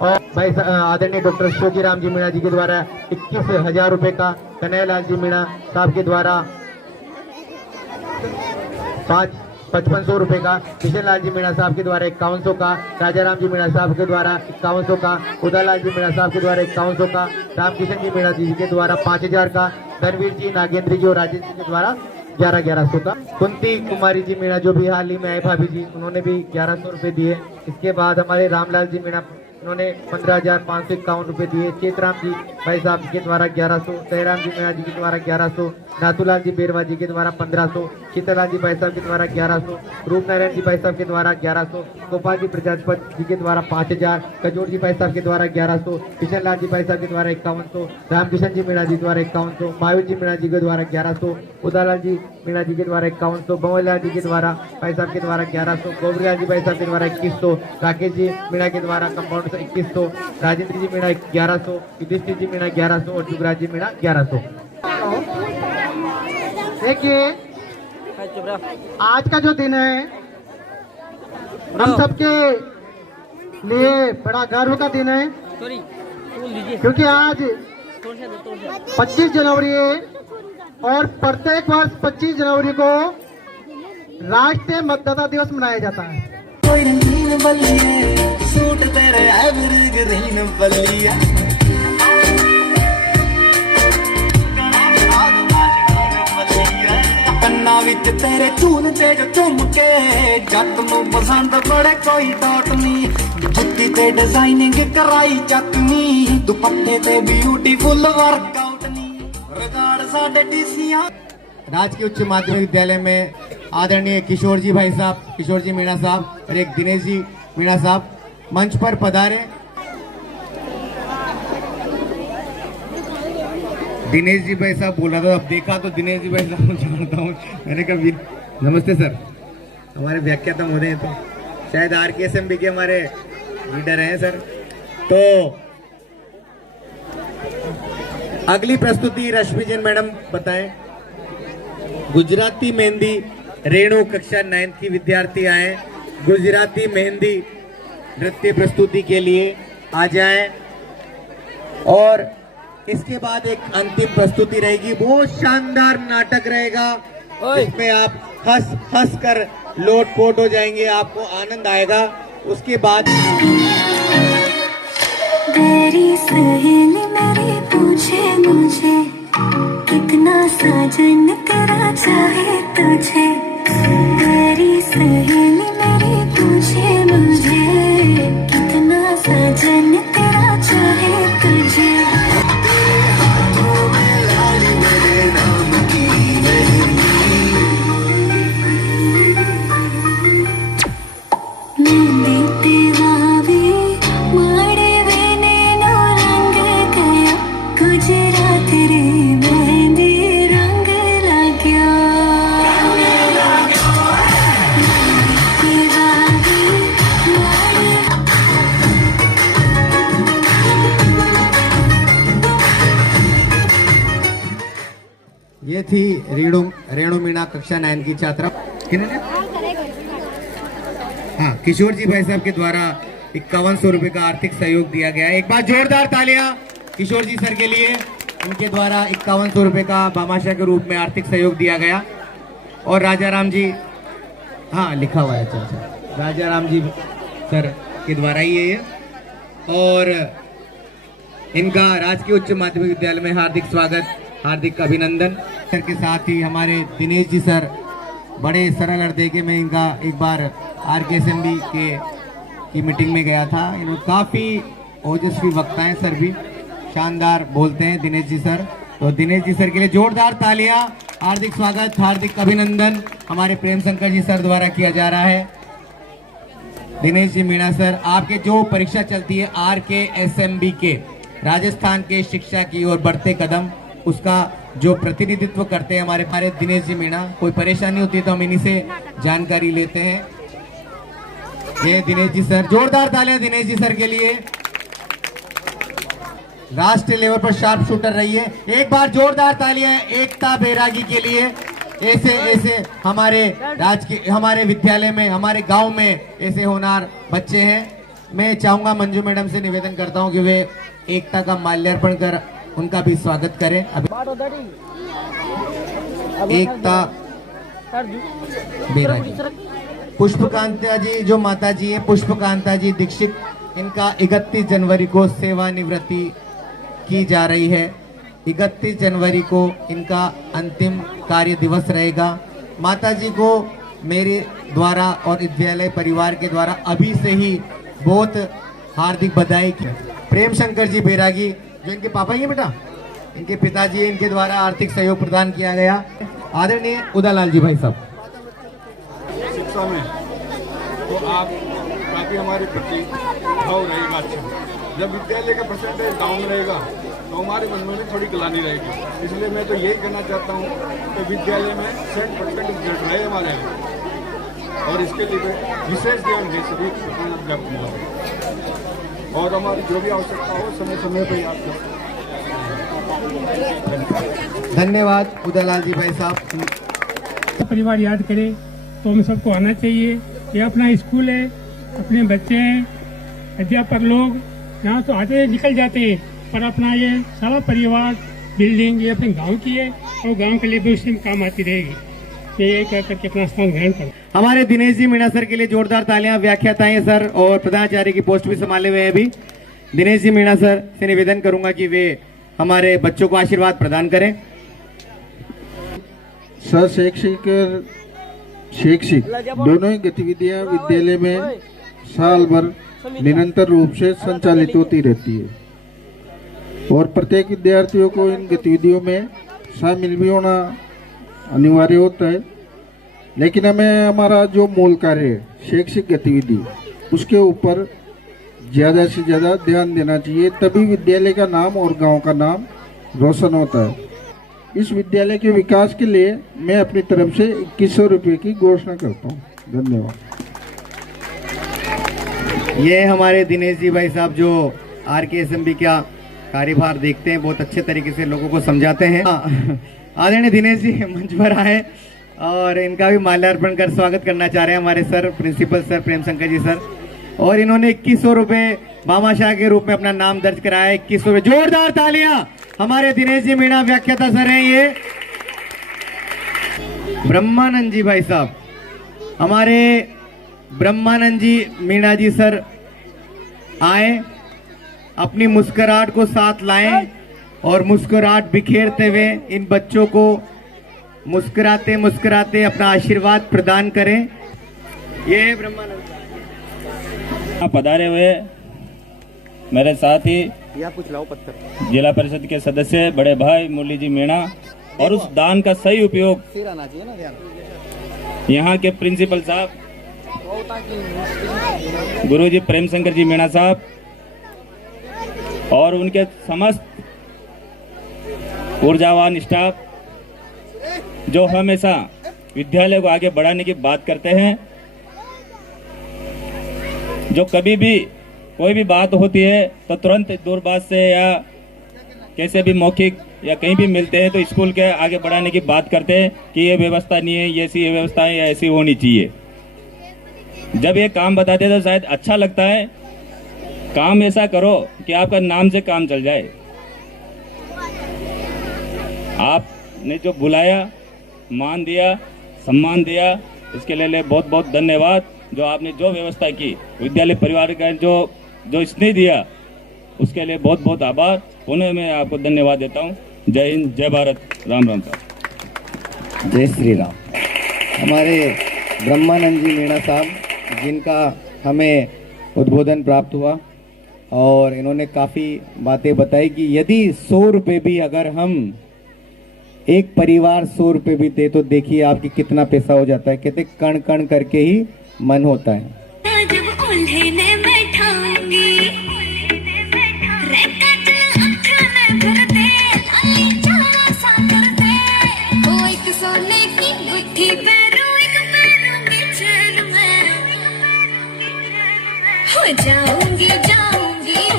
और भाई आदरणीय डॉक्टर शोजीराम जी मीणा जी के द्वारा 21,000 रुपए का। कन्हैयालाल जी मीणा साहब के द्वारा 5,500 रुपए का। किशन लाल जी मीणा साहब के द्वारा 5,100 का। राजाराम जी मीणा साहब के द्वारा 5,100 का। उदयलाल जी मीणा साहब के द्वारा 5,100 का। रामकिशन जी मीणा जी के द्वारा 5,000 का। धनवीर जी, नागेंद्र जी और राजेश जी के द्वारा 11,1100 का। कुंती कुमारी जी मीणा जो भी हाल ही में आए भाभी जी, उन्होंने भी 1,100 रुपए दिए। इसके बाद हमारे रामलाल जी मीणा, उन्होंने 15,551 रुपए दिए। चेतराम जी भाई साहब के द्वारा 1,100। तहराम जी मीणा जी के द्वारा 1,100। नाथूलाल जी बेरवा जी के द्वारा 1,500। शीतलाल जी भाई साहब के द्वारा 1,100। रूपनारायण जी भाई साहब के द्वारा 1,100। गोपाल जी प्रजापति जी के द्वारा 5,000। कजोर जी भाई साहब के द्वारा 1,100। किशन लाल जी भाई साहब के द्वारा 5,100। रामकिशन जी मीणा जी द्वारा 5,100। महावीर जी मीणा जी के द्वारा 1,100। उदयलाल जी मीणा जी के द्वारा 5,100। भंवरलाल जी के द्वारा भाई साहब के द्वारा 1,100। गोबरीलाल जी भाई साहब के द्वारा 2,100। राकेश जी मीणा के द्वारा कंपाउंड 2,100। राजेंद्र जी मीणा 1,100। युधिष्ठिर जी मीणा 1,100 और जुगराज जी मीणा 1,100। देखिए, आज का जो दिन है हम सबके लिए बड़ा गर्व का दिन है, क्योंकि आज 25 जनवरी है और प्रत्येक वर्ष 25 जनवरी को राष्ट्रीय मतदाता दिवस मनाया जाता है। कोई रंगीन बल्लिए, सूट तेरे एवरेज रहीन बल्लिया, कन्ना विच तेरे चून ते जो झुमके, जट नूं पसंद बड़े कोई डाट नी, जुत्ती ते डिजाइनिंग कराई चटनी, दुपट्टे ते ब्यूटीफुल वर्कआउट नी, रिकॉर्ड साडे टीसियां। राजकीय उच्च माध्यमिक विद्यालय में आदरणीय किशोर जी भाई साहब, किशोर जी मीणा साहब और एक दिनेश जी मीणा साहब मंच पर पधारे। दिनेश जी भाई साहब बोला था, अब देखा तो दिनेश जी भाई साहब जानता हूँ, मैंने कहा नमस्ते सर, हमारे व्याख्याता महोदय हैं, तो शायद RKSMB के हमारे लीडर हैं सर। तो अगली प्रस्तुति रश्मि जैन मैडम बताएं। गुजराती मेहंदी रेणु कक्षा 9th की विद्यार्थी आए, गुजराती मेहंदी नृत्य प्रस्तुति के लिए आ जाएं। और इसके बाद एक अंतिम प्रस्तुति रहेगी, बहुत शानदार नाटक रहेगा, इसमें आप हंस कर लोटपोट हो जाएंगे, आपको आनंद आएगा। उसके बाद मेरी सहेली मेरी पूछे मुझे, कितना साजन तेरा चाहे तुझे, मेरी सहेली मेरी पूछे मुझे, कितना साजन तेरा चाहे तुझे। ये थी रेणु मीणा कक्षा 9 की छात्रा। हाँ, किशोर जी भाई साहब के द्वारा 5100 रुपए का आर्थिक सहयोग दिया गया है। एक बार जोरदार तालियां किशोर जी सर के लिए। उनके द्वारा 5100 रुपए का भामाशाह के रूप में आर्थिक सहयोग दिया गया। और राजा राम जी, हाँ लिखा हुआ है, अच्छा, राजा राम जी सर के द्वारा ही है ये। और इनका राजकीय उच्च माध्यमिक विद्यालय में हार्दिक स्वागत, हार्दिक अभिनंदन। सर के साथ ही हमारे दिनेश जी सर, बड़े सरल हृदय के, मैं इनका एक बार RKSMB की मीटिंग में गया था। इन्होंने काफ़ी ओजस्वी वक्ता हैं सर, भी शानदार बोलते हैं दिनेश जी सर। तो दिनेश जी सर के लिए जोरदार तालियां, हार्दिक स्वागत, हार्दिक अभिनंदन हमारे प्रेम शंकर जी सर द्वारा किया जा रहा है। दिनेश जी मीणा सर, आपके जो परीक्षा चलती है RKSMB के, राजस्थान के शिक्षा की ओर बढ़ते कदम, उसका जो प्रतिनिधित्व करते हैं हमारे दिनेश जी मीणा। कोई परेशानी होती है तो हम इन्हीं से जानकारी लेते हैं। ये दिनेश जी सर, जोरदार तालियां दिनेश जी सर के लिए। राष्ट्रीय लेवल पर शार्प शूटर रही है। एक बार जोरदार तालियां एकता बैरागी के लिए। ऐसे हमारे विद्यालय में, हमारे गांव में ऐसे होनहार बच्चे हैं। मैं चाहूंगा मंजू मैडम से निवेदन करता हूं कि वे एकता का माल्यार्पण कर उनका भी स्वागत करें। अभी एकता बैरागी, पुष्पकांता जी जो माता जी है, पुष्पकांता जी दीक्षित, इनका 31 जनवरी को सेवानिवृत्ति की जा रही है। 31 जनवरी को इनका अंतिम कार्य दिवस रहेगा। माता जी को मेरे द्वारा और विद्यालय परिवार के द्वारा अभी से ही बहुत हार्दिक बधाई की। प्रेम शंकर जी बैरागी, जो इनके पापा ही हैं बेटा, इनके पिताजी, इनके द्वारा आर्थिक सहयोग प्रदान किया गया। आदरणीय उदयलाल जी भाई साहब। शिक्षा में तो आप काफी हमारे प्रति भाव रहेगा अच्छा। जब विद्यालय का परसेंटेज डाउन रहेगा तो हमारे मन में भी थोड़ी ग्लानि रहेगी। इसलिए मैं तो यही कहना चाहता हूँ कि विद्यालय में 100% रिजल्ट रहे हमारे, और इसके लिए विशेष ध्यान दे सभी अध्यापकों, और हमारी जो भी आवश्यकता हो समय समय पर याद कर। धन्यवाद उदयलाल जी भाई साहब। परिवार याद करे तो हम सबको आना चाहिए। ये अपना स्कूल है, अपने बच्चे हैं, अध्यापक लोग यहाँ तो आते निकल जाते हैं, पर अपना ये सारा परिवार बिल्डिंग ये अपने गांव की है और गांव के लिए भी उसमें काम आती रहेगी। ये कह करके अपना स्थान ग्रहण करो। हमारे दिनेश जी मीणा सर के लिए जोरदार तालियां। व्याख्याता हैं सर और प्रधानाचार्य की पोस्ट भी संभाले हुए हैं अभी। दिनेश जी मीणा सर से निवेदन करूंगा कि वे हमारे बच्चों को आशीर्वाद प्रदान करें। शैक्षिक दोनों ही गतिविधियां विद्यालय में साल भर निरंतर रूप से संचालित होती रहती है, और प्रत्येक विद्यार्थियों को इन गतिविधियों में शामिल भी होना अनिवार्य होता है। लेकिन हमें हमारा जो मूल कार्य है शैक्षिक गतिविधि, उसके ऊपर ज़्यादा से ज़्यादा ध्यान देना चाहिए, तभी विद्यालय का नाम और गांव का नाम रोशन होता है। इस विद्यालय के विकास के लिए मैं अपनी तरफ से 2100 रुपये की घोषणा करता हूँ। धन्यवाद। ये हमारे दिनेश जी भाई साहब जो RKSMB का कार्यभार देखते हैं, बहुत अच्छे तरीके से लोगों को समझाते हैं। आदरणीय दिनेश जी मंच पर आए और इनका भी माल्यार्पण कर स्वागत करना चाह रहे हैं हमारे sir, principal sir Prem Shankar ji sir. और इन्होंने 2100 रुपये भामाशाह के रूप में अपना नाम दर्ज कराया। 2100 रुपये, जोरदार तालियां। हमारे दिनेश जी मीणा व्याख्याता सर हैं ये। ब्रह्मानंद जी भाई साहब, हमारे ब्रह्मानंद जी मीणा जी सर आए, अपनी मुस्कुराहट को साथ लाएं और मुस्कुराहट बिखेरते हुए इन बच्चों को मुस्कुराते मुस्कुराते अपना आशीर्वाद प्रदान करें। ये ब्रह्मानंद पधारे हुए मेरे साथ ही जिला परिषद के सदस्य बड़े भाई मुरली जी मीणा, और उस दान का सही उपयोग यहाँ के प्रिंसिपल साहब गुरुजी प्रेम शंकर जी मीणा साहब और उनके समस्त ऊर्जावान स्टाफ जो हमेशा विद्यालय को आगे बढ़ाने की बात करते हैं, जो कभी भी कोई भी बात होती है तो तुरंत दूरभाष से या कैसे भी मौखिक या कहीं भी मिलते हैं तो स्कूल के आगे बढ़ाने की बात करते हैं कि ये व्यवस्था नहीं है, ये ऐसी व्यवस्था है या ऐसी होनी चाहिए। जब ये काम बताते तो शायद अच्छा लगता है। काम ऐसा करो कि आपका नाम से काम चल जाए। आपने जो बुलाया, मान दिया, सम्मान दिया, इसके लिए बहुत बहुत धन्यवाद। जो आपने जो व्यवस्था की, विद्यालय परिवार का जो स्नेह दिया, उसके लिए बहुत बहुत आभार। पुनः मैं आपको धन्यवाद देता हूँ। जय हिंद, जय भारत, राम राम। जय श्री राम। हमारे ब्रह्मानंद जी मीणा साहब, जिनका हमें उद्बोधन प्राप्त हुआ और इन्होंने काफ़ी बातें बताई कि यदि 100 रुपये भी अगर हम एक परिवार 100 रुपये भी दे तो देखिए आपकी कितना पैसा हो जाता है। कहते कण कण करके ही मन होता है। जब उल्हेने बैठाऊंगी सोने की गुत्थी पहनूंगी चैन में हो जाऊंगी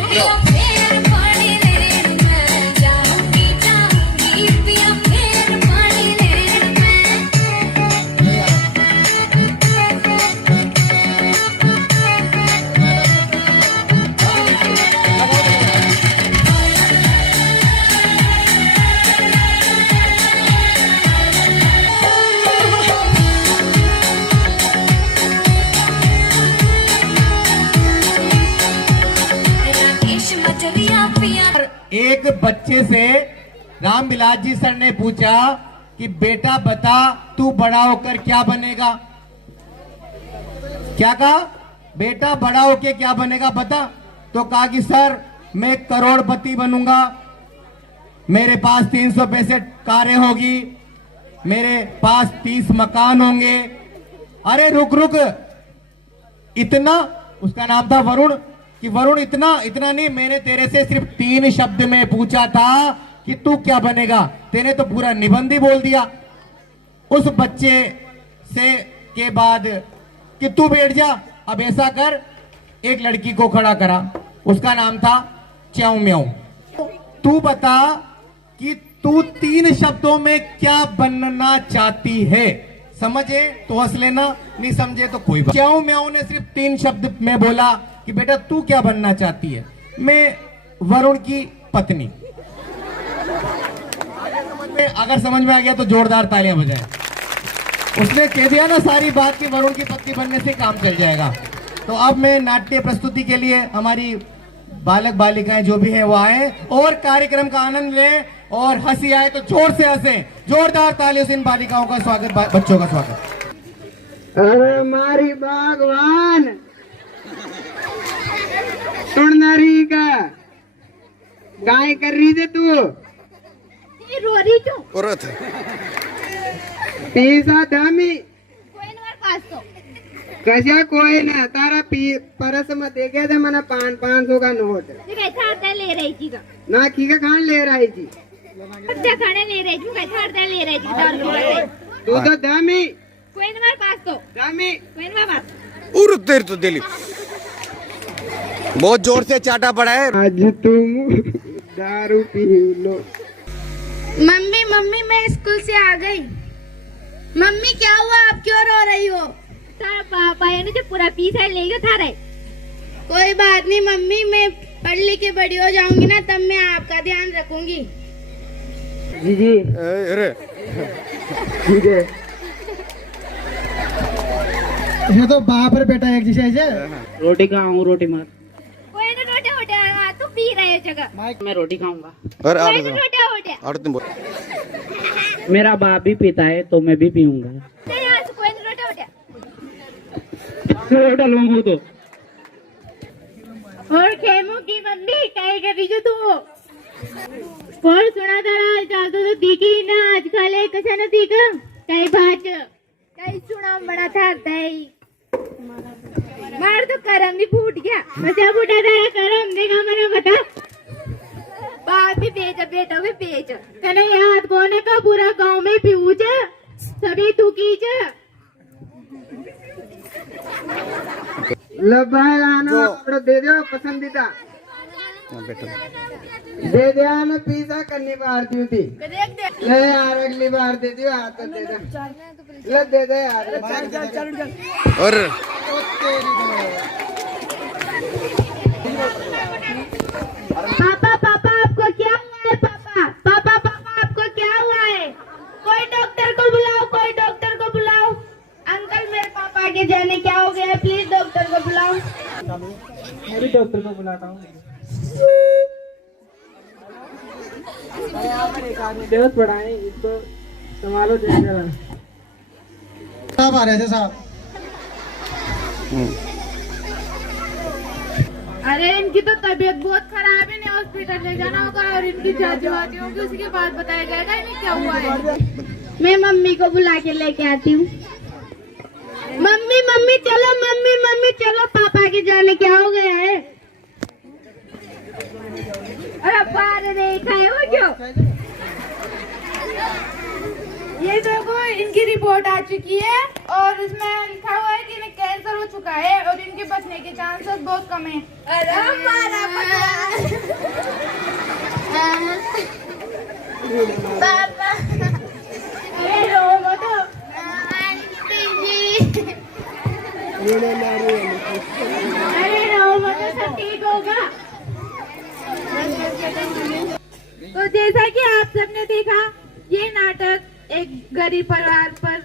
पिया फिर पानी लेन में जाऊंगी पिया फिर पानी लेन एक बच्चे से रामविलास जी सर ने पूछा कि बेटा बता तू बड़ा होकर क्या बनेगा। क्या कहा? बेटा बड़ा होकर क्या बनेगा बता। तो कहा कि सर मैं करोड़पति बनूंगा, मेरे पास 365 कारें होगी, मेरे पास 30 मकान होंगे। अरे रुक रुक, इतना? उसका नाम था वरुण। कि वरुण इतना नहीं, मैंने तेरे से सिर्फ 3 शब्द में पूछा था कि तू क्या बनेगा, तेने तो पूरा निबंध ही बोल दिया। उस बच्चे से के बाद कि तू बैठ जा, अब ऐसा कर, एक लड़की को खड़ा करा, उसका नाम था च्याऊ म्याऊ। तू बता कि तू 3 शब्दों में क्या बनना चाहती है। समझे तो हंस लेना, नहीं समझे तो कोई बात। च्याऊ म्याऊ ने सिर्फ 3 शब्द में बोला कि बेटा तू क्या बनना चाहती है। मैं वरुण की पत्नी। अगर समझ में आ गया तो जोरदार तालियां बजाएं। उसने कह दिया ना सारी बात कि वरुण की पत्नी बनने से काम चल जाएगा। तो अब मैं नाट्य प्रस्तुति के लिए हमारी बालक बालिकाएं जो भी हैं वो आए और कार्यक्रम का आनंद लें और हंसी आए तो जोर से हंसे। जोरदार तालियों से इन बालिकाओं का स्वागत, बच्चों का स्वागत। अरे मारी भगवान सुननारी का गाय कर रही थे तू रो रही तू औरत पैसा दामी कोई नंबर पास तो कशा कोई ना तारा परस में देखे थे मना 500 का नोट कैसा अर्धा ले रही थी ना की का खान ले रही थी अर्धा खाने ले रही थी, कैसा अर्धा ले रही थी। तू तो दामी कोई नंबर पास तो दामी कोई नंबर पास उर तेरे तो दिली बहुत जोर से चाटा पड़ा है। आज तुम दारू पी लो। मम्मी मम्मी मैं स्कूल से आ गई। मम्मी क्या हुआ, आप क्यों रो रही हो? तारा पापा है ना जो पूरा पीछा ले गया था रे। कोई बात नहीं मम्मी, मैं पढ़ लिख के बड़ी हो जाऊंगी ना तब मैं आपका ध्यान रखूंगी। जी जी अरे ठीक है। ये तो बाप रे बेटा एक जैसे रोटी खाऊं, रोटी मार कोई ना रोटे होटे तू पी रहे हो जगह। मैं रोटी खाऊंगा। अरे कोई ना रोटे होटे और तुम बोल। मेरा बाप भी पीता है तो मैं भी पीऊंगा। कोई ना रोटे होटे डलवाऊं तो और खेमू की मम्मी क्या कर रही हो तू? कौन सुना था चाल तो दिखी ना आजकल एक कसा न दिखा कई बात कई सुना बड़ा था तई मार तो करम भी फूट गया। बचा फूटा था करम देखा मैंने बता बाप भी बेच बेटा भी बेच कने याद कोने का पूरा गांव में पीऊच सभी तू कीच लबाई गाना दे दो पसंदीदा दे दिया ना पिज्जा करनी बार दी थी ले यार अगली बार दे दियो हाथ तो दे दे ले दे दे यार और पापा पापा आपको क्या हुआ है पापा पापा पापा आपको क्या हुआ है कोई डॉक्टर को बुलाओ कोई डॉक्टर को बुलाओ अंकल मेरे पापा के जाने क्या हो गया है प्लीज डॉक्टर को बुलाओ मैं भी डॉक्टर को बुलाता हूँ बेहद बड़ा है इसको संभालो साहब आ रहे थे साहब अरे इनकी तो तबीयत बहुत खराब है इन्हें हॉस्पिटल ले जाना होगा और इनकी जांच वाच होगी उसके बाद बताया जाएगा इन्हें क्या हुआ है मैं मम्मी को बुला के लेके आती हूँ मम्मी मम्मी चलो पापा के जाने क्या हो गया है अरे बाहर देखा है वो क्यों ये देखो इनकी रिपोर्ट आ चुकी है और इसमें लिखा हुआ है कि इन्हें कैंसर हो चुका है और इनके बचने के चांसेस बहुत कम है पापा अरे रो मत अरे रो मत सब ठीक होगा तो जैसा कि आप सबने देखा ये नाटक एक गरीब परिवार पर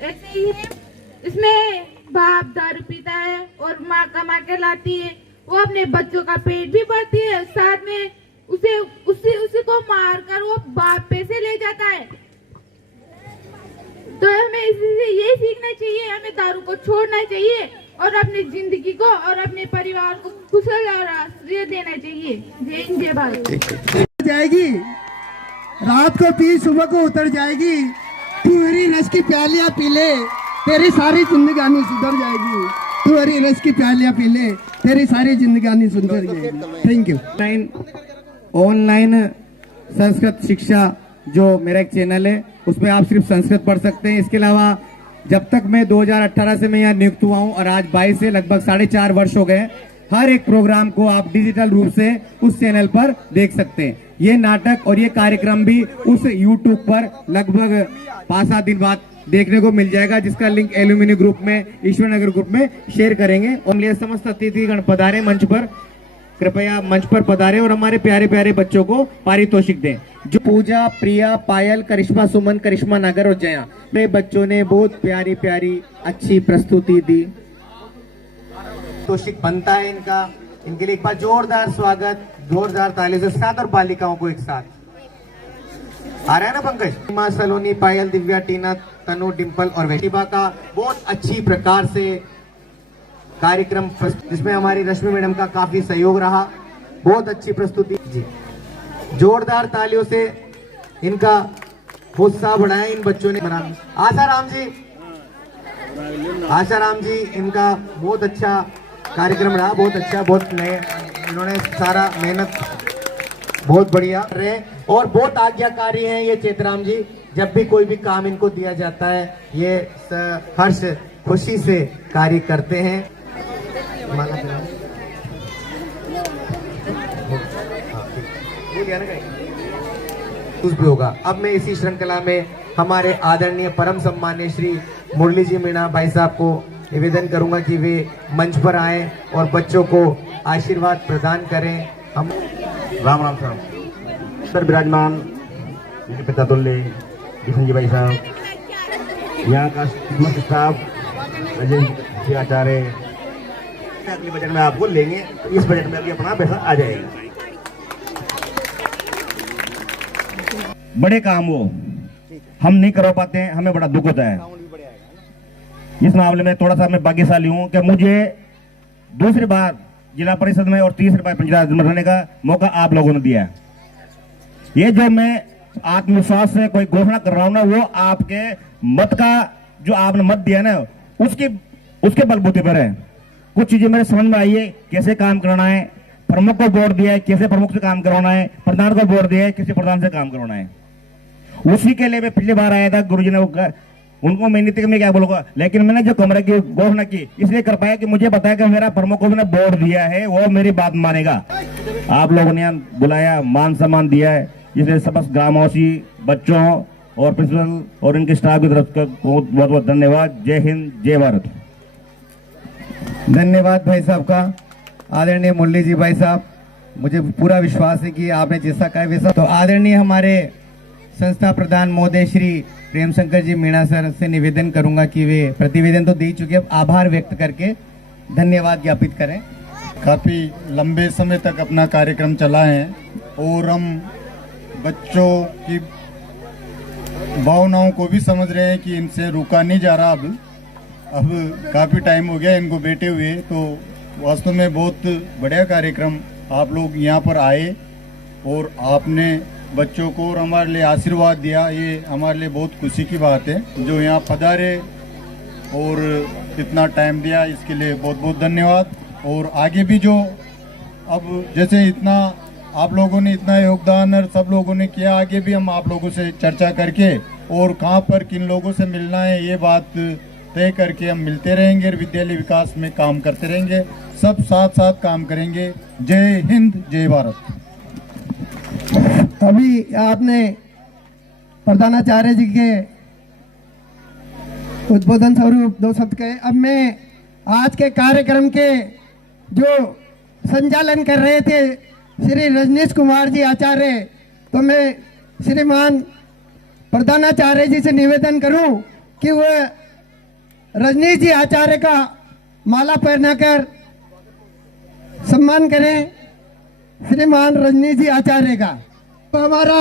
ऐसे ही है इसमें बाप दारू पीता है और माँ कमा के लाती है वो अपने बच्चों का पेट भी भरती है साथ में उसी को मार कर वो बाप पैसे ले जाता है तो हमें इससे ये सीखना चाहिए हमें दारू को छोड़ना चाहिए और अपनी जिंदगी को और अपने परिवार को कुशल और आश्रय देना चाहिए जय हिंद जय भारत जाएगी रात को पी सुबह को उतर जाएगी तू मेरी रस की प्यालियां पी ले तेरी सारी जिंदगानी सुधर जाएगी तू मेरी रस की प्यालियां पी ले तेरी सारी जिंदगानी सुधर जाएगी थैंक यू ऑनलाइन संस्कृत शिक्षा जो मेरा एक चैनल है उसमें आप सिर्फ संस्कृत पढ़ सकते हैं इसके अलावा जब तक मैं 2018 से मैं यहाँ नियुक्त हुआ हूँ और आज 22 से लगभग 4.5 वर्ष हो गए हर एक प्रोग्राम को आप डिजिटल रूप से उस चैनल पर देख सकते हैं ये नाटक और ये कार्यक्रम भी उस YouTube पर लगभग 5-7 दिन बाद देखने को मिल जाएगा जिसका लिंक एल्यूमिनी ग्रुप में ईश्वर नगर ग्रुप में शेयर करेंगे और समस्त अतिथिगण पधारे मंच पर कृपया मंच पर पधारे और हमारे प्यारे प्यारे बच्चों को पारितोषिक दें जो पूजा प्रिया पायल करिश्मा सुमन करिश्मा नगर और जया मेरे बच्चों ने बहुत प्यारी प्यारी अच्छी प्रस्तुति दी तोषिक बनता है इनका इनके लिए एक बार जोरदार स्वागत जोरदार ताली से साथ और बालिकाओं को एक साथ आ रहा है ना पंकज माँ सलोनी पायल दिव्या टीना तनु डिम्पल और वैशिबा का बहुत अच्छी प्रकार से कार्यक्रम जिसमें हमारी रश्मि मैडम का काफी सहयोग रहा बहुत अच्छी प्रस्तुति जी जोरदार तालियों से इनका उत्साह बढ़ाया इन बच्चों ने आशा राम जी इनका बहुत अच्छा कार्यक्रम रहा बहुत अच्छा बहुत नए इन्होंने सारा मेहनत बहुत बढ़िया रहे और बहुत आज्ञाकारी हैं ये चेतराम जी जब भी कोई भी काम इनको दिया जाता है ये हर्ष खुशी से कार्य करते हैं कुछ भी होगा अब मैं इसी श्रृंखला में हमारे आदरणीय परम सम्मानीय श्री मुरली जी मीणा भाई साहब को निवेदन करूंगा कि वे मंच पर आए और बच्चों को आशीर्वाद प्रदान करें हम राम राम साहब सर विराजमान मेरे पिता तुल्य किशन जी भाई साहब यहाँ का समस्त स्टाफ अजय आचार्य अगले बजट में आपको लेंगे इस बजट में अभी अपना पैसा आ जाएगा बड़े काम वो हम नहीं करा पाते हैं हमें बड़ा दुख होता है इस मामले में थोड़ा सा मैं भाग्यशाली हूँ कि मुझे दूसरी बार जिला परिषद में और तीसरी बार पंचायत में रहने का मौका आप लोगों ने दिया है ये जो मैं आत्मविश्वास से कोई घोषणा कर रहा हूँ ना वो आपके मत का जो आपने मत दिया ना उसके बलबूते पर है कुछ चीजें मेरे समझ में आई है कैसे काम करना है प्रमुख को बोर्ड दिया है कैसे प्रमुख से काम करवाना है प्रधान को बोर्ड दिया है कैसे प्रधान से काम करवाना है उसी के लिए मैं पिछली बार आया था गुरुजी ने उनको मैं नीति में क्या बोलूंगा, लेकिन मैंने जो कमरे की घोषणा की इसलिए कर पाया कि मुझे पता है कि मेरा प्रमुख को मैंने वोट दिया है, वो मेरी बात मानेगा। आप लोगों ने बुलाया, मान सम्मान दिया है, इसलिए समस्त ग्रामवासी, बच्चों और प्रिंसिपल और इनके स्टाफ की तरफ से बहुत बहुत धन्यवाद। जय हिंद, जय भारत। धन्यवाद भाई साहब का। आदरणीय मुरली जी भाई साहब, मुझे पूरा विश्वास है कि आपने जैसा कहा वैसा। तो आदरणीय हमारे संस्था प्रधान महोदय श्री प्रेमशंकर जी मीणा सर से निवेदन करूंगा कि वे प्रतिवेदन तो दे चुके, अब आभार व्यक्त करके धन्यवाद ज्ञापित करें। काफ़ी लंबे समय तक अपना कार्यक्रम चला है और हम बच्चों की भावनाओं को भी समझ रहे हैं कि इनसे रुका नहीं जा रहा। अब काफ़ी टाइम हो गया इनको बैठे हुए, तो वास्तव में बहुत बढ़िया कार्यक्रम आप लोग यहाँ पर आए और आपने बच्चों को और हमारे लिए आशीर्वाद दिया। ये हमारे लिए बहुत खुशी की बात है। जो यहाँ पधारे और इतना टाइम दिया, इसके लिए बहुत बहुत धन्यवाद। और आगे भी जो अब जैसे इतना आप लोगों ने इतना योगदान और सब लोगों ने किया, आगे भी हम आप लोगों से चर्चा करके और कहाँ पर किन लोगों से मिलना है ये बात तय करके हम मिलते रहेंगे और विद्यालय विकास में काम करते रहेंगे। सब साथ साथ काम करेंगे। जय हिंद, जय भारत। अभी आपने प्रधानाचार्य जी के उद्बोधन स्वरूप 2 शब्द कहे। अब मैं आज के कार्यक्रम के जो संचालन कर रहे थे श्री रजनीश कुमार जी आचार्य, तो मैं श्रीमान प्रधानाचार्य जी से निवेदन करूं कि वह रजनीश जी आचार्य का माला पहनाकर सम्मान करें। श्रीमान रजनीश जी आचार्य का तो हमारा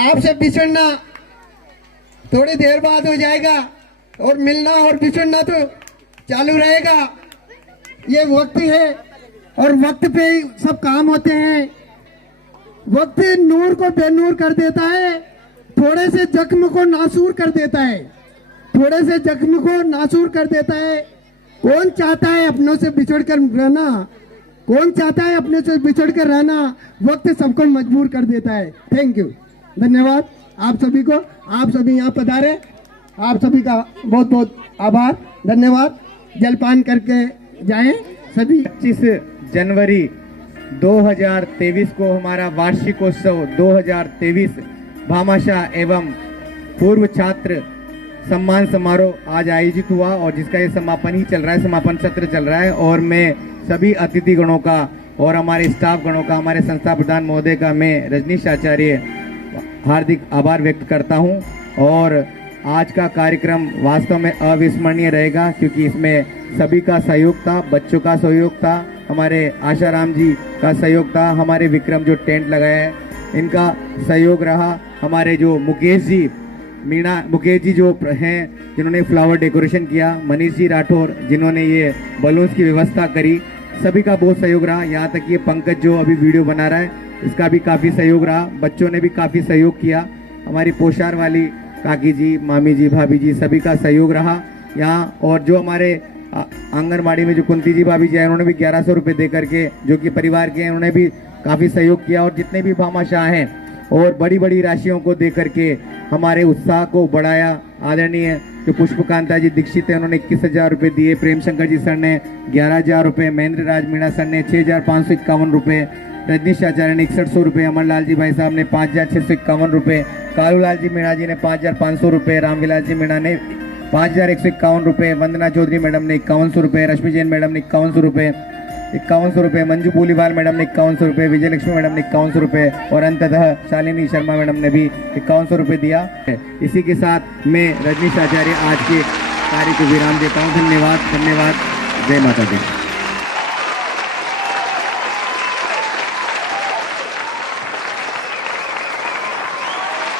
आपसे बिछड़ना थोड़ी देर बाद हो जाएगा और मिलना और बिछड़ना तो चालू रहेगा। ये वक्त है और वक्त पे ही सब काम होते हैं। वक्त नूर को बेनूर कर देता है, थोड़े से जख्म को नासूर कर देता है, थोड़े से जख्म को नासूर कर देता है। कौन चाहता है अपनों से बिछड़कर रहना? कौन चाहता है अपने से बिछड़कर रहना? वक्त सबको मजबूर कर देता है। थैंक यू, धन्यवाद आप सभी को। आप सभी यहाँ पधारे, आप सभी का बहुत बहुत आभार, धन्यवाद। जलपान करके जाएं सभी। 25 जनवरी 2023 को हमारा वार्षिकोत्सव 2023 भामाशाह एवं पूर्व छात्र सम्मान समारोह आज आयोजित हुआ और जिसका ये समापन ही चल रहा है, समापन सत्र चल रहा है। और मैं सभी अतिथि गणों का और हमारे स्टाफ गणों का, हमारे संस्था प्रधान महोदय का मैं रजनीश आचार्य हार्दिक आभार व्यक्त करता हूं। और आज का कार्यक्रम वास्तव में अविस्मरणीय रहेगा क्योंकि इसमें सभी का सहयोग था, बच्चों का सहयोग था, हमारे आशाराम जी का सहयोग था, हमारे विक्रम जो टेंट लगाया है इनका सहयोग रहा, हमारे जो मुकेश जी जो हैं जिन्होंने फ्लावर डेकोरेशन किया, मनीष जी राठौर जिन्होंने ये बलून्स की व्यवस्था करी, सभी का बहुत सहयोग रहा। यहाँ तक ये पंकज जो अभी वीडियो बना रहा है इसका भी काफ़ी सहयोग रहा, बच्चों ने भी काफ़ी सहयोग किया, हमारी पोशार वाली काकी जी, मामी जी, भाभी जी सभी का सहयोग रहा यहाँ। और जो हमारे आंगनबाड़ी में जो कुंती जी भाभी जी हैं उन्होंने भी 1100 रुपये दे करके, जो कि परिवार के हैं, उन्होंने भी काफ़ी सहयोग किया। और जितने भी भामाशाह हैं और बड़ी बड़ी राशियों को दे करके हमारे उत्साह को बढ़ाया। आदरणीय जो पुष्पकांता जी दीक्षित है उन्होंने 21,000 रुपये दिए, प्रेमशंकर जी सर ने 11,000 रुपये, महेंद्र राज मीणा सर ने 6,551 रुपये, रजनीश आचार्य ने 6100 रुपये, अमरलाल जी भाई साहब ने 5,651 रुपये, कालूलाल जी मीणा जी ने 5,500 रुपये, रामविलास जी मीणा ने 5,151 रुपये, वंदना चौधरी मैडम ने 5100 रुपये, रश्मि जैन मैडम ने 5100 रुपये, मंजू बोलीवाल मैडम ने 5100 रुपये, विजयलक्ष्मी मैडम ने 5100 रुपये और अंततः शालिनी शर्मा मैडम ने भी 5100 रुपये दिया। इसी के साथ मैं रजनीश आचार्य आज के कार्य को विराम देता हूँ। धन्यवाद, धन्यवाद। जय माता दी।